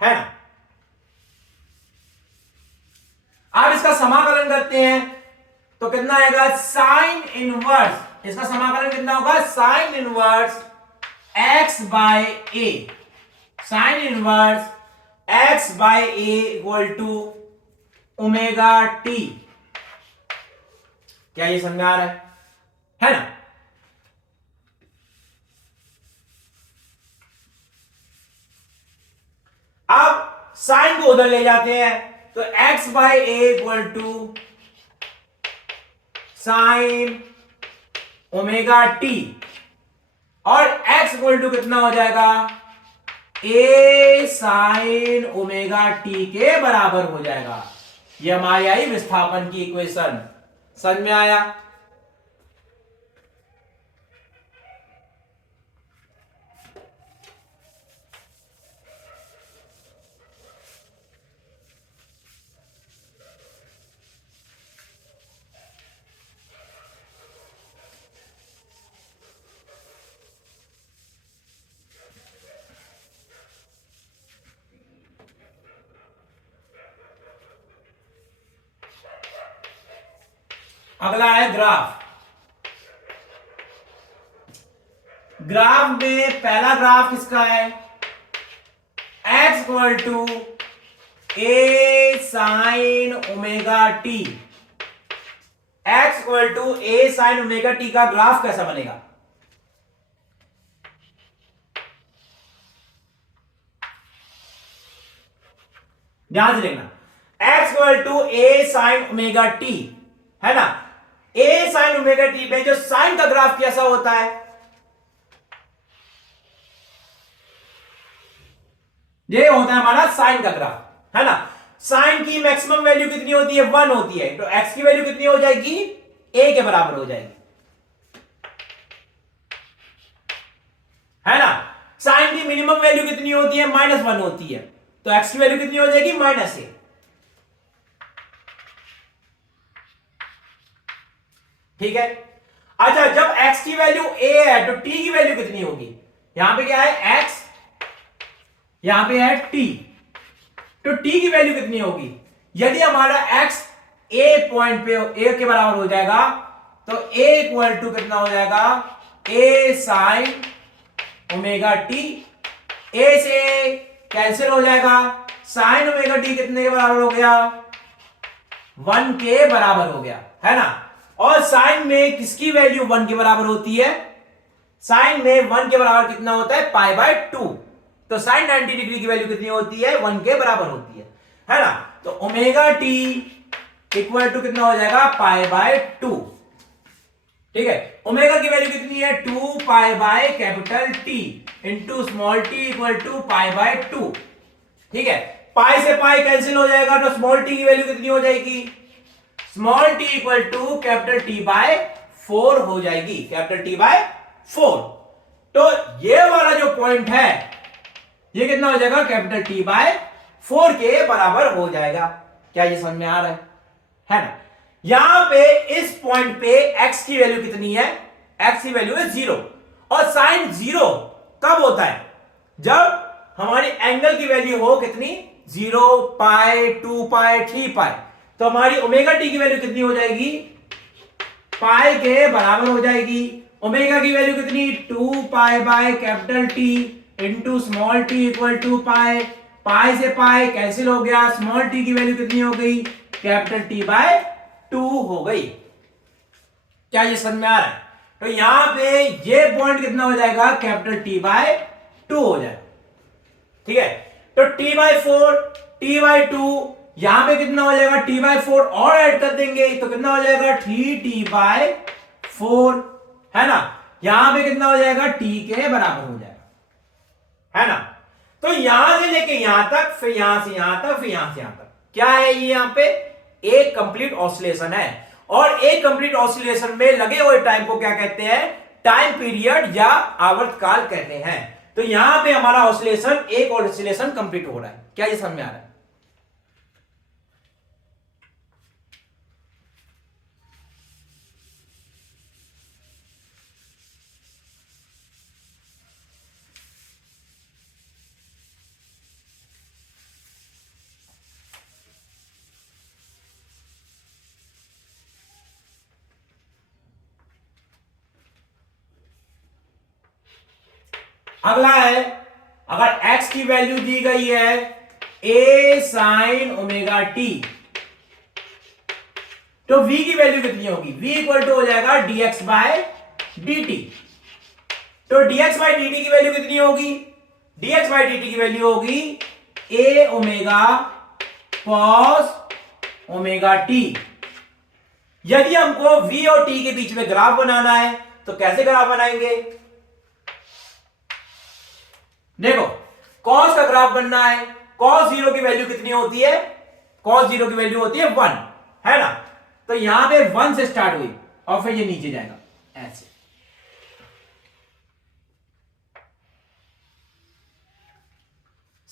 है ना। अब इसका समाकलन करते हैं तो कितना आएगा, साइन इनवर्स, इसका समाकलन कितना होगा, sine inverse x by a, sine inverse x by a equal to omega t। क्या ये समझ में आ रहा है ना। अब साइन को उधर ले जाते हैं तो x by a equal to sine omega t, और x इक्वल टू कितना हो जाएगा, a साइन ओमेगा t के बराबर हो जाएगा। ये हमारी आई विस्थापन की इक्वेशन। समझ में आया? अगला है ग्राफ। ग्राफ में पहला ग्राफ किसका है, x equal to a sine omega t, x equal to a sine omega t का ग्राफ कैसा बनेगा, ध्यान से देखना। x equal to a sine omega t है ना, a साइन ओमेगा t में जो साइन का ग्राफ कैसा होता है, ये होता है हमारा साइन का ग्राफ है ना। साइन की मैक्सिमम वैल्यू कितनी होती है, 1 होती है, तो x की वैल्यू कितनी हो जाएगी, a के बराबर हो जाएगी। है ना। साइन की मिनिमम वैल्यू कितनी होती है, -1 होती है, तो एक्स की वैल्यू कितनी हो जाएगी, -a। ठीक है। अच्छा, जब x की वैल्यू a है तो t की वैल्यू कितनी होगी, यहां पे क्या है x, यहां पे है t, तो t की वैल्यू कितनी होगी, यदि हमारा x a पॉइंट पे a के बराबर हो जाएगा तो a इक्वल टू कितना हो जाएगा, a sine omega t, a से कैंसिल हो जाएगा, साइन ओमेगा t कितने के बराबर हो गया, 1 के बराबर हो गया, है ना। और साइन में किसकी वैल्यू 1 के बराबर होती है, साइन में 1 के बराबर कितना होता है, π/2, तो साइन 90 डिग्री की वैल्यू कितनी होती है, 1 के बराबर होती है ना। तो ओमेगा टी इक्वल टू कितना हो जाएगा, π/2। ठीक है, ओमेगा की वैल्यू कितनी है, 2π/T into small T equal to π/2। ठीक है, पाई से पाई कैंसिल हो जाएगा तो स्मॉल टी की वैल्यू कितनी हो जाएगी, small T equal to capital T/4 हो जाएगी, कैपिटल T/4। तो ये वाला जो पॉइंट है ये कितना हो जाएगा, कैपिटल T/4 के बराबर हो जाएगा। क्या ये समझ में आ रहा है ना। यहां पे इस पॉइंट पे x की वैल्यू कितनी है, x की वैल्यू है 0, और साइन 0 कब होता है, जब हमारी एंगल की वैल्यू हो कितनी, 0, पाई, 2 पाई, 3 पाई, तो हमारी ओमेगा टी की वैल्यू कितनी हो जाएगी, पाई के बराबर हो जाएगी। ओमेगा की वैल्यू कितनी, 2π/कैपिटल t into small T equal to pi, pi से पाई कैंसिल हो गया, स्मॉल टी की वैल्यू कितनी हो गई, कैपिटल T/2 हो गई। क्या ये समझ में आ रहा है, तो यहां पे ये पॉइंट कितना हो जाएगा, कैपिटल T/2 हो जाएगा। ठीक है, तो T/4 T/2, यहां पे कितना हो जाएगा, T/4 और ऐड कर देंगे तो कितना हो जाएगा, 3T/4, है ना। यहां पे कितना हो जाएगा, T के बराबर हो जाएगा, है ना। तो यहां से लेके यहां तक, फिर यहां से यहां तक, फिर यहां से यहां तक, क्या है ये, यहां पे एक कंप्लीट ऑसिलेशन है, और एक कंप्लीट ऑसिलेशन में लगे हुए टाइम को क्या कहते हैं, टाइम पीरियड या आवर्तकाल कहते हैं। तो यहां पे हमारा ऑसिलेशन, एक ऑसिलेशन कंप्लीट हो रहा है। क्या ये समझ में आ रहा है। अगला है, अगर x की वैल्यू दी गई है a साइन ओमेगा टी, तो v की वैल्यू कितनी होगी, v इक्वल टू हो जाएगा dx/dt। तो dx/dt की वैल्यू कितनी होगी, dx/dt की वैल्यू होगी a omega cos omega T. यदि हमको v और t के बीच में ग्राफ बनाना है तो कैसे ग्राफ बनाएंगे, देखो cos का ग्राफ बनना है, cos 0 की वैल्यू कितनी होती है, cos 0 की वैल्यू होती है 1, है ना। तो यहां पे 1 से स्टार्ट हुई और फिर ये नीचे जाएगा ऐसे।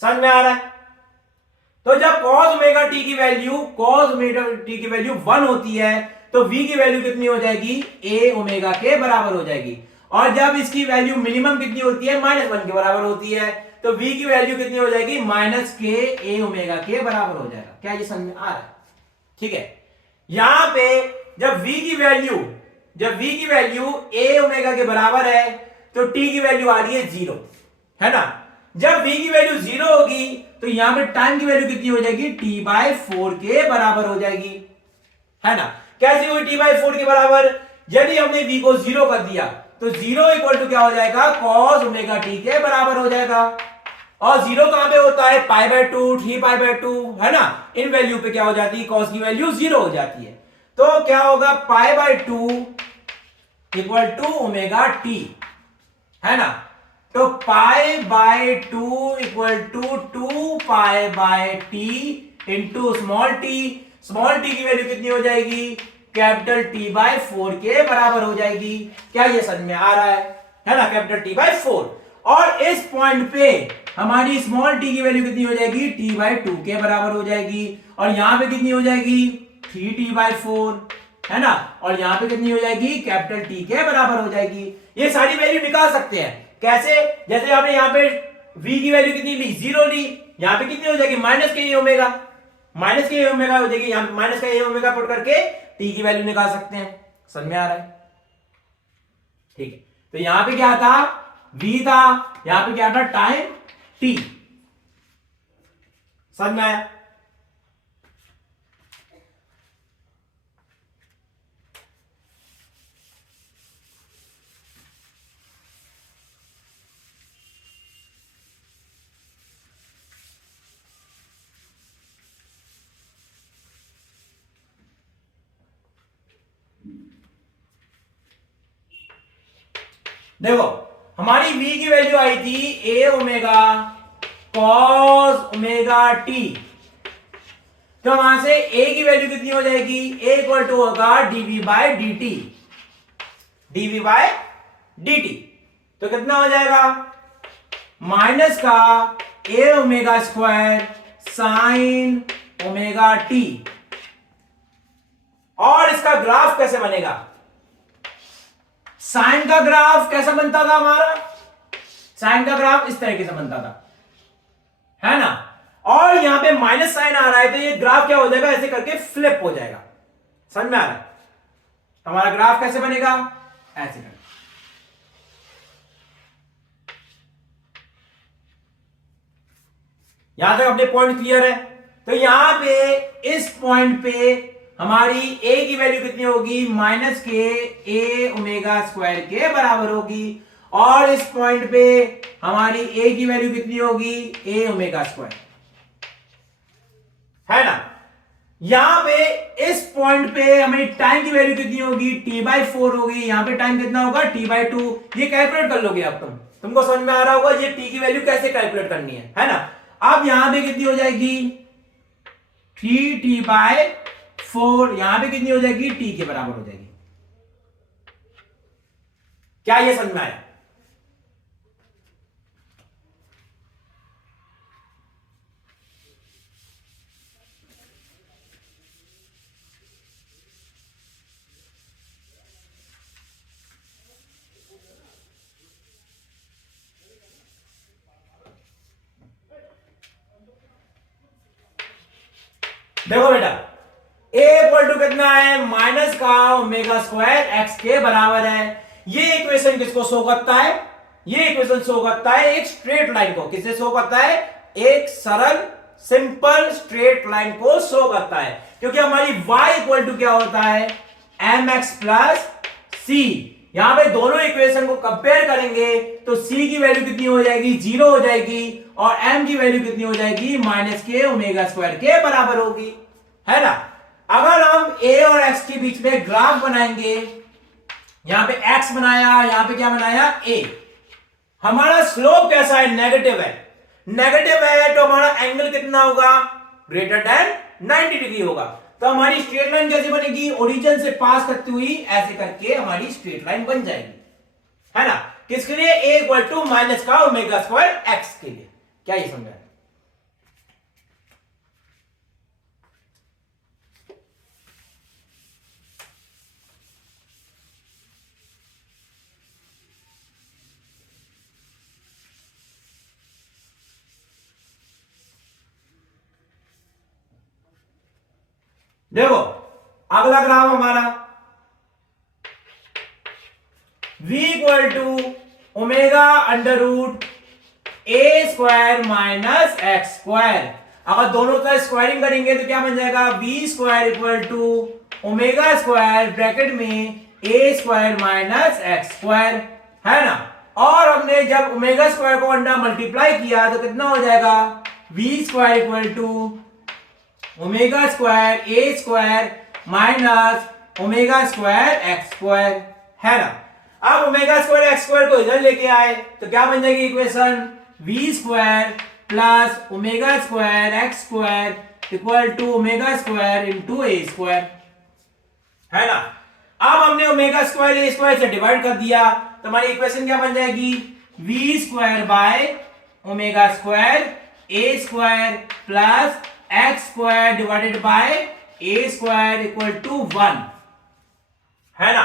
समझ में आ रहा है। तो जब cos ओमेगा टी की वैल्यू, cos ओमेगा टी की वैल्यू 1 होती है तो v की वैल्यू कितनी हो जाएगी, a ओमेगा के बराबर हो जाएगी। और जब इसकी वैल्यू मिनिमम कितनी होती है, -1 के बराबर होती है, तो v की वैल्यू कितनी हो जाएगी, -k a ओमेगा के बराबर हो जाएगा। क्या ये समझ में आ रहा है। ठीक है, यहां पे जब v की वैल्यू a ओमेगा के बराबर है तो t की वैल्यू आ रही है 0, है ना। जब v की वैल्यू 0 होगी तो यहां पे टाइम की वैल्यू कितनी हो जाएगी, T/4 के बराबर हो जाएगी, है ना। कैसे हुई T/4 के बराबर, यदि हमने v को 0 कर दिया तो 0 इक्वल टू क्या हो जाएगा, cos ओमेगा टी के बराबर हो जाएगा। और 0 कहां पे होता है, π/2, 3π/2, है ना। इन वैल्यू पे क्या हो जाती है, cos की वैल्यू 0 हो जाती है। तो क्या होगा, π/2 इक्वल टू ओमेगा टी, है ना। तो π/2 equal to 2π/t into small t, small t की वैल्यू कितनी हो जाएगी, कैपिटल T/4 के बराबर हो जाएगी। क्या ये समझ में आ रहा है ना, कैपिटल T/4। और इस पॉइंट पे हमारी स्मॉल टी की वैल्यू कितनी हो जाएगी, t/2 के बराबर हो जाएगी, और यहां पे कितनी हो जाएगी 3t/4, है ना, और यहां पे कितनी हो जाएगी कैपिटल टी के बराबर हो जाएगी। ये सारी वैल्यू निकाल सकते हैं कैसे, जैसे आपने यहां पे v की वैल्यू कितनी ली, 0 ली, यहां पे कितनी हो जाएगी माइनस के ओमेगा, माइनस के ओमेगा हो जाएगी, यहां माइनस का ओमेगा पुट करके टी की वैल्यू निकाल सकते हैं। समझ में आ रहा है? ठीक है, तो यहां पे क्या था, v था, यहां पे क्या था टाइम t। समझ में आया? देखो हमारी v की वैल्यू आई थी a omega cos omega T, तो वहां से a की वैल्यू कितनी हो जाएगी, a इक्वल टू होगा dv/dt, dv/dt, तो कितना हो जाएगा माइनस का a omega square sine omega T. और इसका ग्राफ कैसे बनेगा, साइन का ग्राफ कैसा बनता था हमारा, साइन का ग्राफ इस तरीके से बनता था, है ना, और यहां पे माइनस साइन आ रहा है, तो ये ग्राफ क्या हो जाएगा, ऐसे करके फ्लिप हो जाएगा। समझ में आ रहा है? हमारा ग्राफ कैसे बनेगा, ऐसे करके। यहां तक अपने पॉइंट क्लियर है? तो यहां पे इस पॉइंट पे हमारी a की वैल्यू कितनी होगी, माइनस के a ओमेगा स्क्वायर के बराबर होगी, और इस पॉइंट पे हमारी a की वैल्यू कितनी होगी, a ओमेगा स्क्वायर, है ना। यहां पे इस पॉइंट पे हमारी टाइम की वैल्यू कितनी होगी, t/4 होगी, यहां पे टाइम कितना होगा t/2। ये कैलकुलेट कर लोगे आप, तुमको समझ में आ रहा होगा ये t की वैल्यू कैसे कैलकुलेट करनी है ना। अब यहां पे कितनी हो जाएगी 3t/4, यहां पे कितनी हो जाएगी t के बराबर हो जाएगी। क्या ये समझ में आया? देखो बेटा a इक्वल टू कितना है, माइनस का ओमेगा स्क्वायर x के बराबर है। ये इक्वेशन किसको शो करता है, ये इक्वेशन शो करता है एक स्ट्रेट लाइन को। किससे शो करता है, एक सरल सिंपल स्ट्रेट लाइन को शो करता है, क्योंकि हमारी y इक्वल टू क्या होता है mx प्लस c। यहां पे दोनों इक्वेशन को कंपेयर करेंगे तो c की वैल्यू कितनी हो जाएगी, 0 हो जाएगी, और m की वैल्यू कितनी हो जाएगी, माइनस के ओमेगा स्क्वायर के बराबर होगी, है ना। अगर हम a और x के बीच में ग्राफ बनाएंगे, यहां पे x बनाया, यहां पे क्या बनाया a, हमारा स्लोप कैसा है, नेगेटिव है। नेगेटिव है तो हमारा एंगल कितना होगा, ग्रेटर देन 90 डिग्री होगा। तो हमारी स्ट्रेट लाइन कैसे बनेगी, ओरिजिन से पास करती हुई ऐसे करके हमारी स्ट्रेट लाइन बन जाएगी, है ना। किसके लिए, a इक्वल टू माइनस का ओमेगा स्क्वायर x के लिए। क्या ये समझा? देखो अगला ग्राफ हमारा v equal to omega under root a square minus X square. अगर दोनों का स्क्वायरिंग करेंगे तो क्या बन जाएगा, v square equal to omega square bracket में a square minus X square, है ना। और हमने जब ओमेगा स्क्वायर को अंडर मल्टीप्लाई किया तो कितना हो जाएगा, v square equal to omega square a square minus omega square X square, है ना। अब ओमेगा स्क्वायर एक्स स्क्वायर को इधर लेके आए तो क्या बन जाएगी equation, v square plus omega square X square equal to omega square into A square, है ना। अब हमने ओमेगा स्क्वायर ए स्क्वायर से डिवाइड कर दिया तो हमारी इक्वेशन क्या बन जाएगी, V square by omega square A square plus X square divided by A square equal to 1, है ना।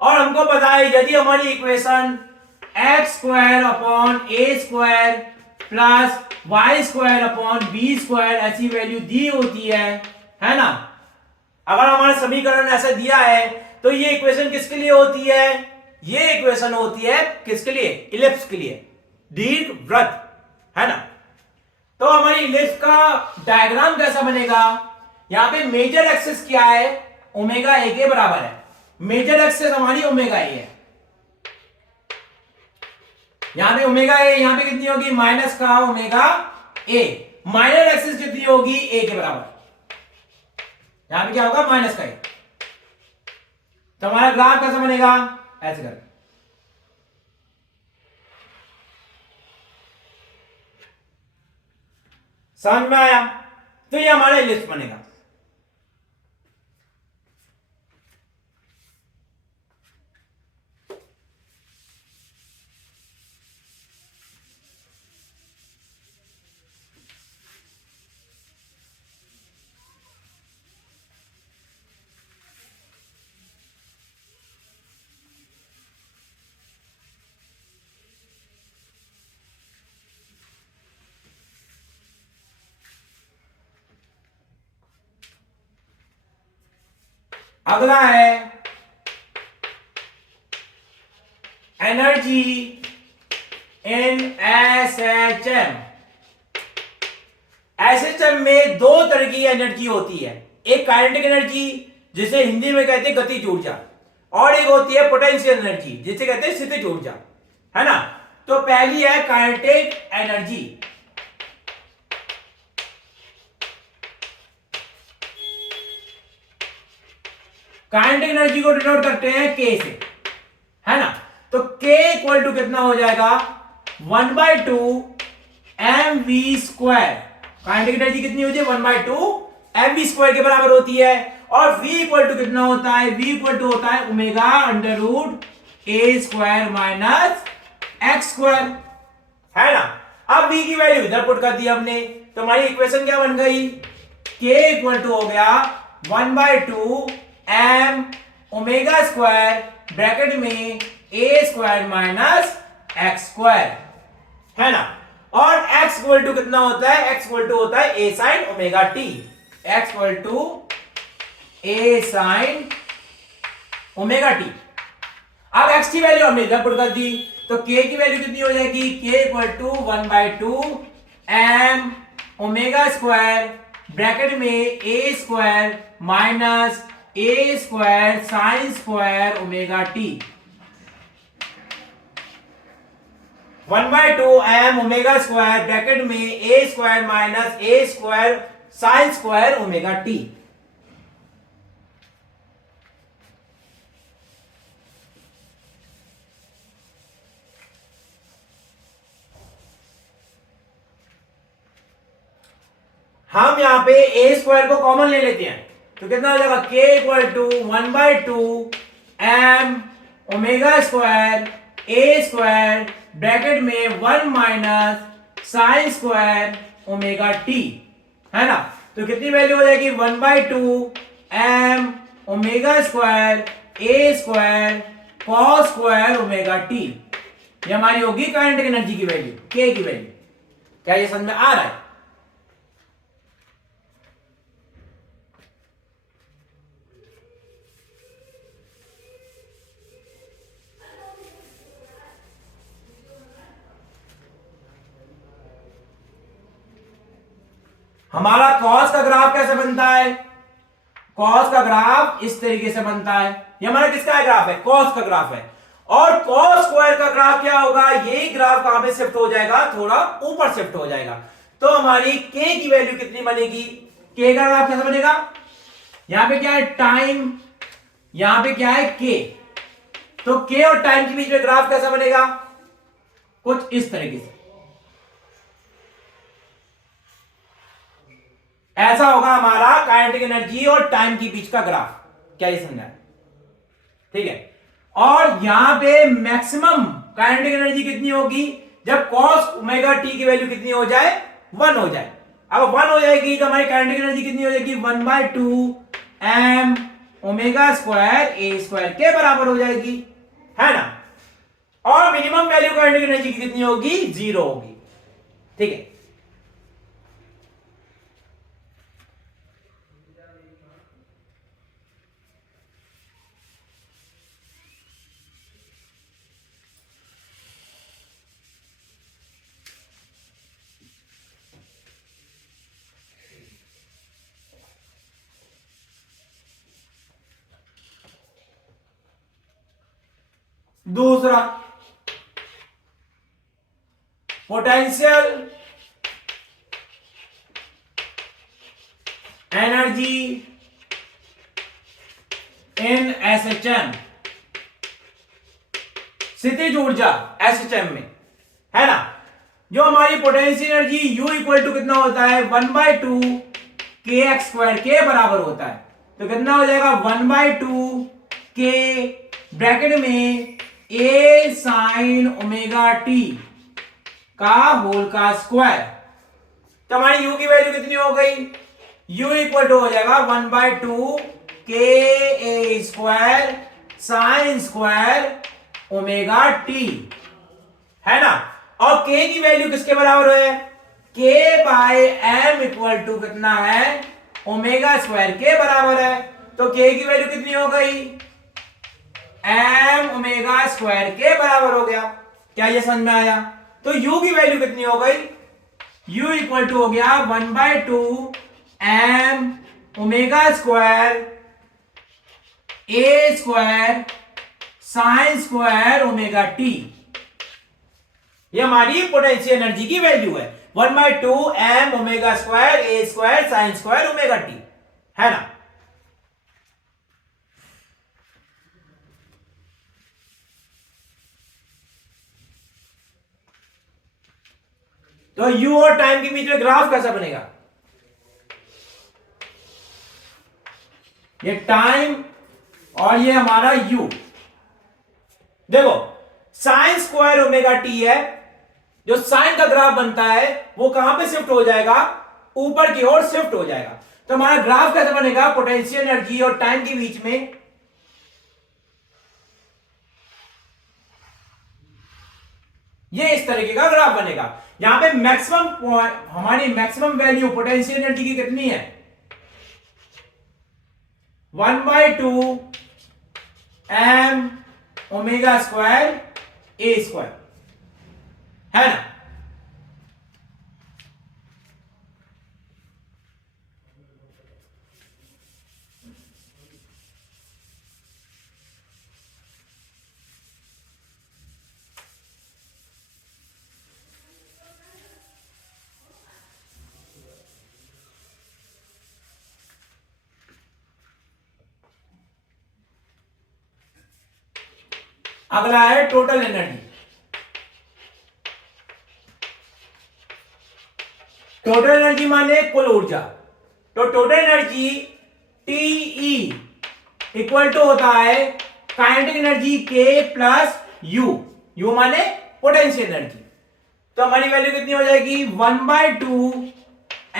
और हमको पता है यदि हमारी equation X square upon A square plus Y square upon B square ऐसी वैल्यू दी होती है ना। अगर हमारा समीकरण ऐसा दिया है तो ये इक्वेशन किसके लिए होती है? ये इक्वेशन होती है किसके लिए? इलिप्स के लिए, दीर्घवृत्त, है ना। तो हमारी इलिप्स का डायग्राम कैसा बनेगा? यहां पे मेजर एक्सिस क्या है? ओमेगा ए के बराबर है। मेजर एक्सिस हमारी ओमेगा ए है। यहां पे ओमेगा ए, यहां पे कितनी होगी? माइनस का ओमेगा ए। माइनर एक्सिस कितनी होगी? ए के बराबर। यहां पे क्या होगा? माइनस का ए। तो हमारा ग्राफ कैसा बनेगा? ऐसे कर, समझ में आया? तो ये हमारा लिस्ट बनेगा। अगला है एनर्जी इन एसएचएम। एसएचएम में दो तरह की एनर्जी होती है, एक काइनेटिक एनर्जी जिसे हिंदी में कहते हैं गतिज ऊर्जा, और एक होती है पोटेंशियल एनर्जी जिसे कहते हैं स्थितिज ऊर्जा, है ना। तो पहली है काइनेटिक एनर्जी। काइनेटिक एनर्जी को डिनोट करते हैं के से, है ना। तो के इक्वल टू कितना हो जाएगा? 1/2 mv स्क्वायर। काइनेटिक एनर्जी कितनी होती है? 1/2 mv स्क्वायर के बराबर होती है। और v इक्वल टू कितना होता है? v इक्वल टू होता है omega under root A square minus X square, है ना। अब v की वैल्यू इधर पुट कर दी हमने, तो हमारी इक्वेशन क्या बन गई? k इक्वल टू हो गया 1/2 m ओमेगा स्क्वायर ब्रैकेट में a square minus X square, है ना। और x इक्वल टू कितना होता है? x इक्वल टू होता है a sine omega t। x equal to a sine omega t। अब x की वैल्यू हमने इधर पुट कर दी, तो k की वैल्यू कितनी हो जाएगी? k equal to 1/2 m omega square bracket में a square minus a square sine square omega t. 1/2 m omega square bracket में a square minus a square sine square omega t. हम यहां पे ए square को common ले लेते हैं, तो कितना हो जाएगा? k equal to 1/2 m omega square A square bracket में 1 minus sine square omega T, है ना। तो कितनी वैल्यू हो जाएगी? 1/2 m ओमेगा स्क्वायर ए square cos square omega t. ये हमारी होगी काइनेटिक एनर्जी की वैल्यू, k की वैल्यू। क्या ये समझ में आ रहा है? हमारा कॉस का ग्राफ कैसे बनता है? कॉस का ग्राफ इस तरीके से बनता है। ये हमारा किसका ग्राफ है? कॉस का ग्राफ है। और कॉस स्क्वायर का ग्राफ क्या होगा? यही ग्राफ कहां पे शिफ्ट हो जाएगा? थोड़ा ऊपर शिफ्ट हो जाएगा। तो हमारी के की वैल्यू कितनी बनेगी? के का ग्राफ कैसे बनेगा? यहां पे क्या है? टाइम, यहां पे क्या है? के। तो के और टाइम के बीच में ग्राफ कैसा बनेगा? कुछ इस तरीके से ऐसा होगा हमारा काइनेटिक एनर्जी और टाइम के बीच का ग्राफ। क्या ये समझा? ठीक है। और यहां पे मैक्सिमम काइनेटिक एनर्जी कितनी होगी जब cos ओमेगा टी की वैल्यू कितनी हो जाए 1 हो जाए। अब 1 हो जाएगी तो हमारी काइनेटिक एनर्जी कितनी हो जाएगी 1/2 m ओमेगा स्क्वायर ए स्क्वायर के बराबर हो जाएगी, है ना। और मिनिमम वैल्यू काइनेटिक एनर्जी की कितनी होगी 0 होगी, ठीक है। दूसरा, पोटेंशियल एनर्जी इन एसएचएम, स्थितिज ऊर्जा एसएचएम में, है ना। जो हमारी potential energy U equal to कितना होता है 1/2 के एक्स स्क्वायर के बराबर होता है। तो कितना हो जाएगा 1/2 के ब्रैकेट में ए साइन ओमेगा टी का होल का स्क्वायर। तो हमारी U की वैल्यू कितनी हो गई, U इक्वल टू हो जाएगा 1/2 k a square sine square omega T, है ना। और K की वैल्यू किसके बराबर है, K by M equal to कितना है ओमेगा स्क्वायर के बराबर है। तो K की वैल्यू कितनी हो गई एम ओमेगा स्क्वायर के बराबर हो गया। क्या ये समझ में आया। तो U की वैल्यू कितनी हो गई, U इक्वल टू हो गया 1/2 एम ओमेगा स्क्वायर ए square sine square omega t. ये हमारी पोटेंशियल एनर्जी की वैल्यू है 1/2 एम ओमेगा स्क्वायर ए square sine square omega T, है ना। तो U और टाइम के बीच में ग्राफ कैसा बनेगा, ये टाइम और ये हमारा U। देखो साइन स्क्वायर ओमेगा टी है, जो साइन का ग्राफ बनता है वो कहां पे शिफ्ट हो जाएगा, ऊपर की ओर शिफ्ट हो जाएगा। तो हमारा ग्राफ कैसे बनेगा पोटेंशियल एनर्जी और टाइम के बीच में, ये इस तरीके का ग्राफ बनेगा। यहां पे मैक्सिमम हमारी मैक्सिमम वैल्यू पोटेंशियल एनर्जी की कितनी है 1/2 एम ओमेगा स्क्वायर ए स्क्वायर, है ना। अगला है टोटल एनर्जी। टोटल एनर्जी माने कुल ऊर्जा। तो total energy TE equal to होता है काइनेटिक एनर्जी के प्लस यू, यू माने पोटेंशियल एनर्जी। तो हमारी वैल्यू कितनी हो जाएगी 1/2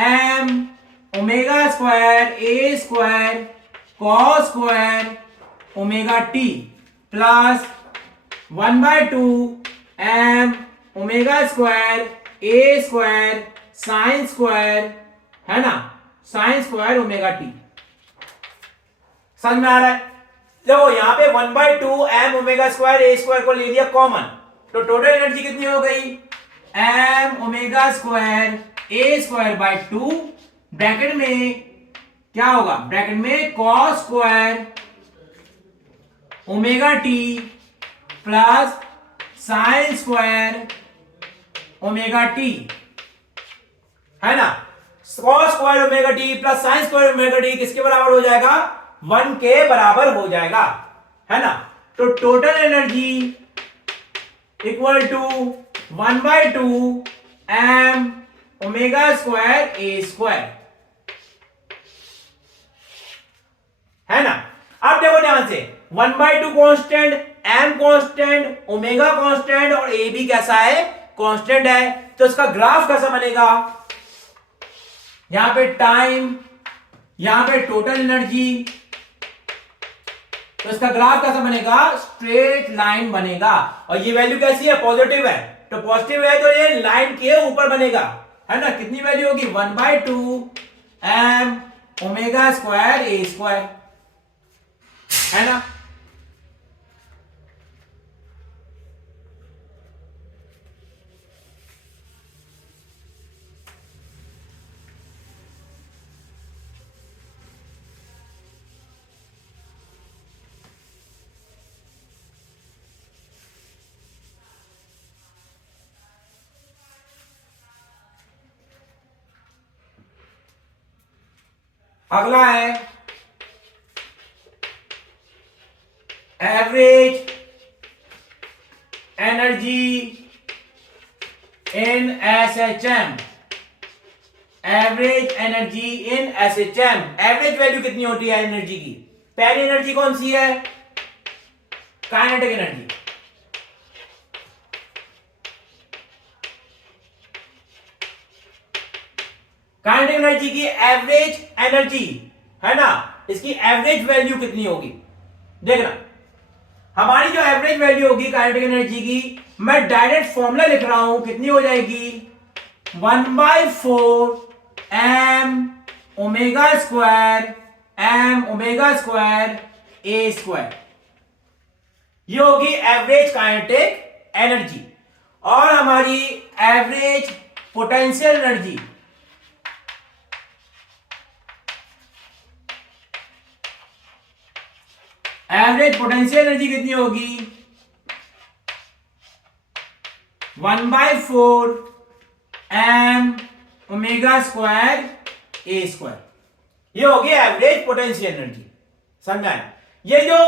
एम ओमेगा स्क्वायर ए square cos square omega T plus 1/2 M omega square ए स्क्वायर साइन स्क्वायर, है ना, साइन स्क्वायर ओमेगा टी। समझ में आ रहा है। देखो यहां पे 1/2 एम ओमेगा स्क्वायर ए स्क्वायर को ले लिया कॉमन, तो टोटल एनर्जी कितनी हो गई M omega square A square by 2 bracket में क्या होगा, ब्रैकेट में cos square omega T plus sine square omega T, है ना। Cos square omega T plus sine square omega T किसके बराबर हो जाएगा 1 के बराबर हो जाएगा, है ना। तो total energy equal to 1/2 M omega square A square, है ना। अब देखो ध्यान से 1/2 constant, M constant, omega constant और ए भी कैसा है, कांस्टेंट है। तो इसका ग्राफ कैसा बनेगा, यहां पे टाइम, यहां पे टोटल एनर्जी, तो इसका ग्राफ कैसा बनेगा, स्ट्रेट लाइन बनेगा। और ये वैल्यू कैसी है, पॉजिटिव है, तो पॉजिटिव है तो ये लाइन के ऊपर बनेगा, है ना। कितनी वैल्यू होगी, 1/2 एम ओमेगा स्क्वायर ए स्क्वायर, है ना। अगला है average energy in SHM, average energy in SHM. Average value कितनी होती है एनर्जी की, पहली एनर्जी कौन सी है, काइनेटिक एनर्जी। काइनेटिक एनर्जी की एवरेज एनर्जी, है ना, इसकी एवरेज वैल्यू कितनी होगी, देखना। हमारी जो एवरेज वैल्यू होगी काइनेटिक एनर्जी की, मैं डायरेक्ट फॉर्मूला लिख रहा हूं, कितनी हो जाएगी, 1/4 m omega square, m omega square ए स्क्वायर। ये होगी एवरेज काइनेटिक एनर्जी। और हमारी average potential energy, average potential energy कितनी होगी, 1/4 एम ओमेगा स्क्वायर ए स्क्वायर। ये होगी एवरेज पोटेंशियल एनर्जी, समझ आया। ये जो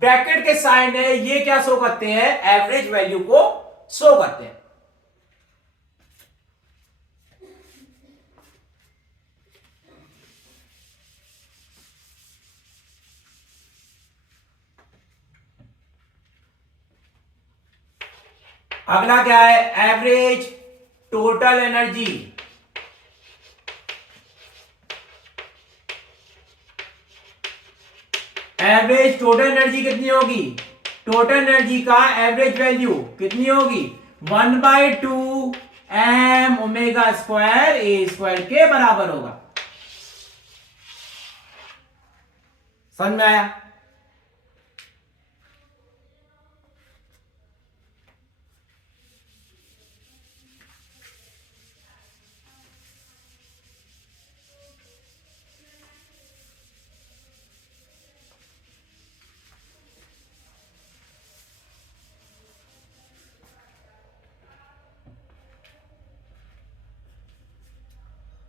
ब्रैकेट के साइन है ये क्या शो करते हैं, एवरेज वैल्यू को शो करते हैं। अगला क्या है, average total energy. Average total energy कितनी होगी, टोटल एनर्जी का एवरेज वैल्यू कितनी होगी, 1/2 एम ओमेगा स्क्वायर ए स्क्वायर के बराबर होगा। समझ में आया।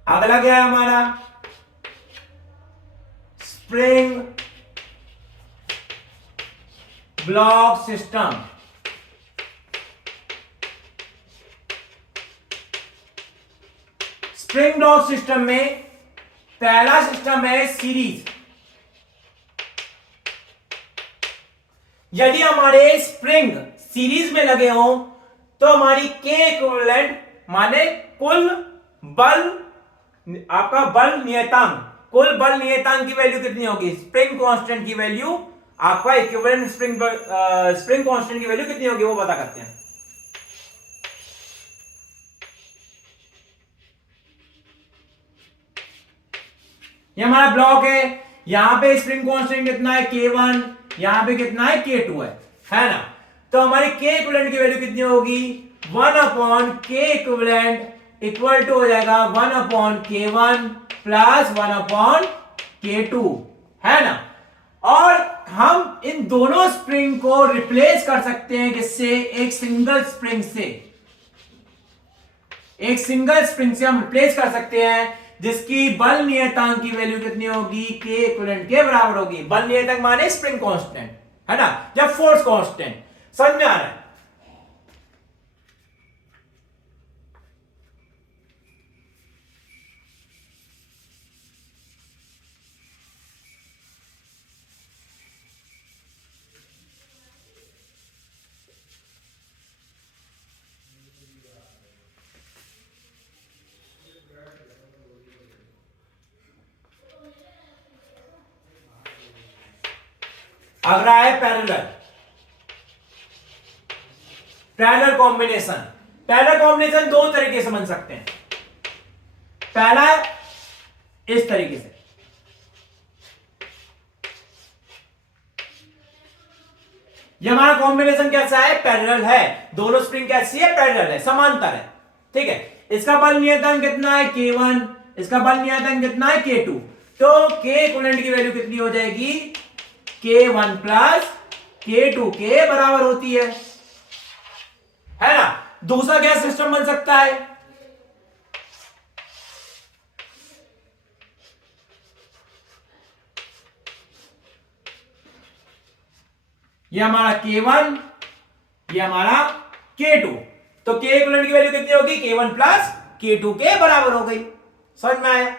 अगला क्या है हमारा, spring block system. Spring block system में पहला सिस्टम है सीरीज। यदि हमारे स्प्रिंग सीरीज में लगे हो तो हमारी के इक्विवेलेंट माने कुल बल, आपका बल नियतांक, कुल बल नियतांक की वैल्यू कितनी होगी, स्प्रिंग कांस्टेंट की वैल्यू, आपका इक्विवेलेंट स्प्रिंग कांस्टेंट की वैल्यू कितनी होगी वो पता करते हैं। ये हमारा ब्लॉक है, यहां पे स्प्रिंग कांस्टेंट कितना है, K1, यहां पे कितना है, K2 है ना। तो हमारी के इक्विवेलेंट की वैल्यू कितनी होगी, 1/K इक्विवेलेंट इक्वल टू हो जाएगा 1/K1 प्लस 1/K2, है ना। और हम इन दोनों स्प्रिंग को रिप्लेस कर सकते हैं किससे, एक सिंगल स्प्रिंग से, एक सिंगल स्प्रिंग से हम रिप्लेस कर सकते हैं जिसकी बल नियतांक की वैल्यू कितनी होगी, के इक्विवेलेंट के बराबर होगी। बल नियतांक माने स्प्रिंग कांस्टेंट, है ना, या फोर्स कांस्टेंट। समझ में आ रहा है। अगला है parallel, parallel combination. Parallel combination दो तरीके से बन सकते हैं। पहला इस तरीके से, ये हमारा कॉम्बिनेशन कैसा है, पैरेलल है, दोनों स्प्रिंग कैसी है, पैरेलल है, समांतर है, ठीक है। इसका बल नियतांक कितना है, K1, इसका बल नियतांक कितना है, K2। तो K इक्विवेलेंट की वैल्यू कितनी हो जाएगी, K1 प्लस K2 के बराबर होती है ना। दूसरा क्या सिस्टम बन सकता है, ये हमारा K1, ये हमारा K2। तो K इक्विवेलेंट की वैल्यू कितनी होगी, K1 प्लस K2 के बराबर हो गई। समझ में आया।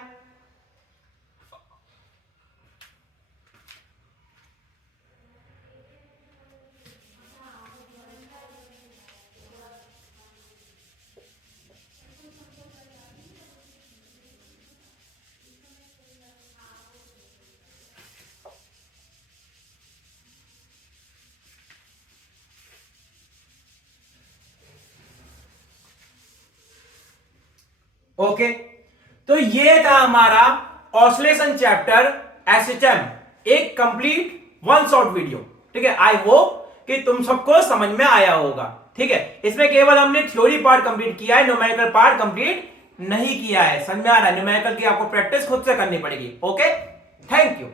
ओके, तो ये था हमारा ऑसिलेशन चैप्टर एसएचएम, एक कंप्लीट वन शॉट वीडियो, ठीक है। आई होप कि तुम सबको समझ में आया होगा, ठीक है। इसमें केवल हमने थ्योरी पार्ट कंप्लीट किया है, न्यूमेरिकल पार्ट कंप्लीट नहीं किया है। समझ में आ रहा है, न्यूमेरिकल की आपको प्रैक्टिस खुद से करनी पड़ेगी। Okay, thank you.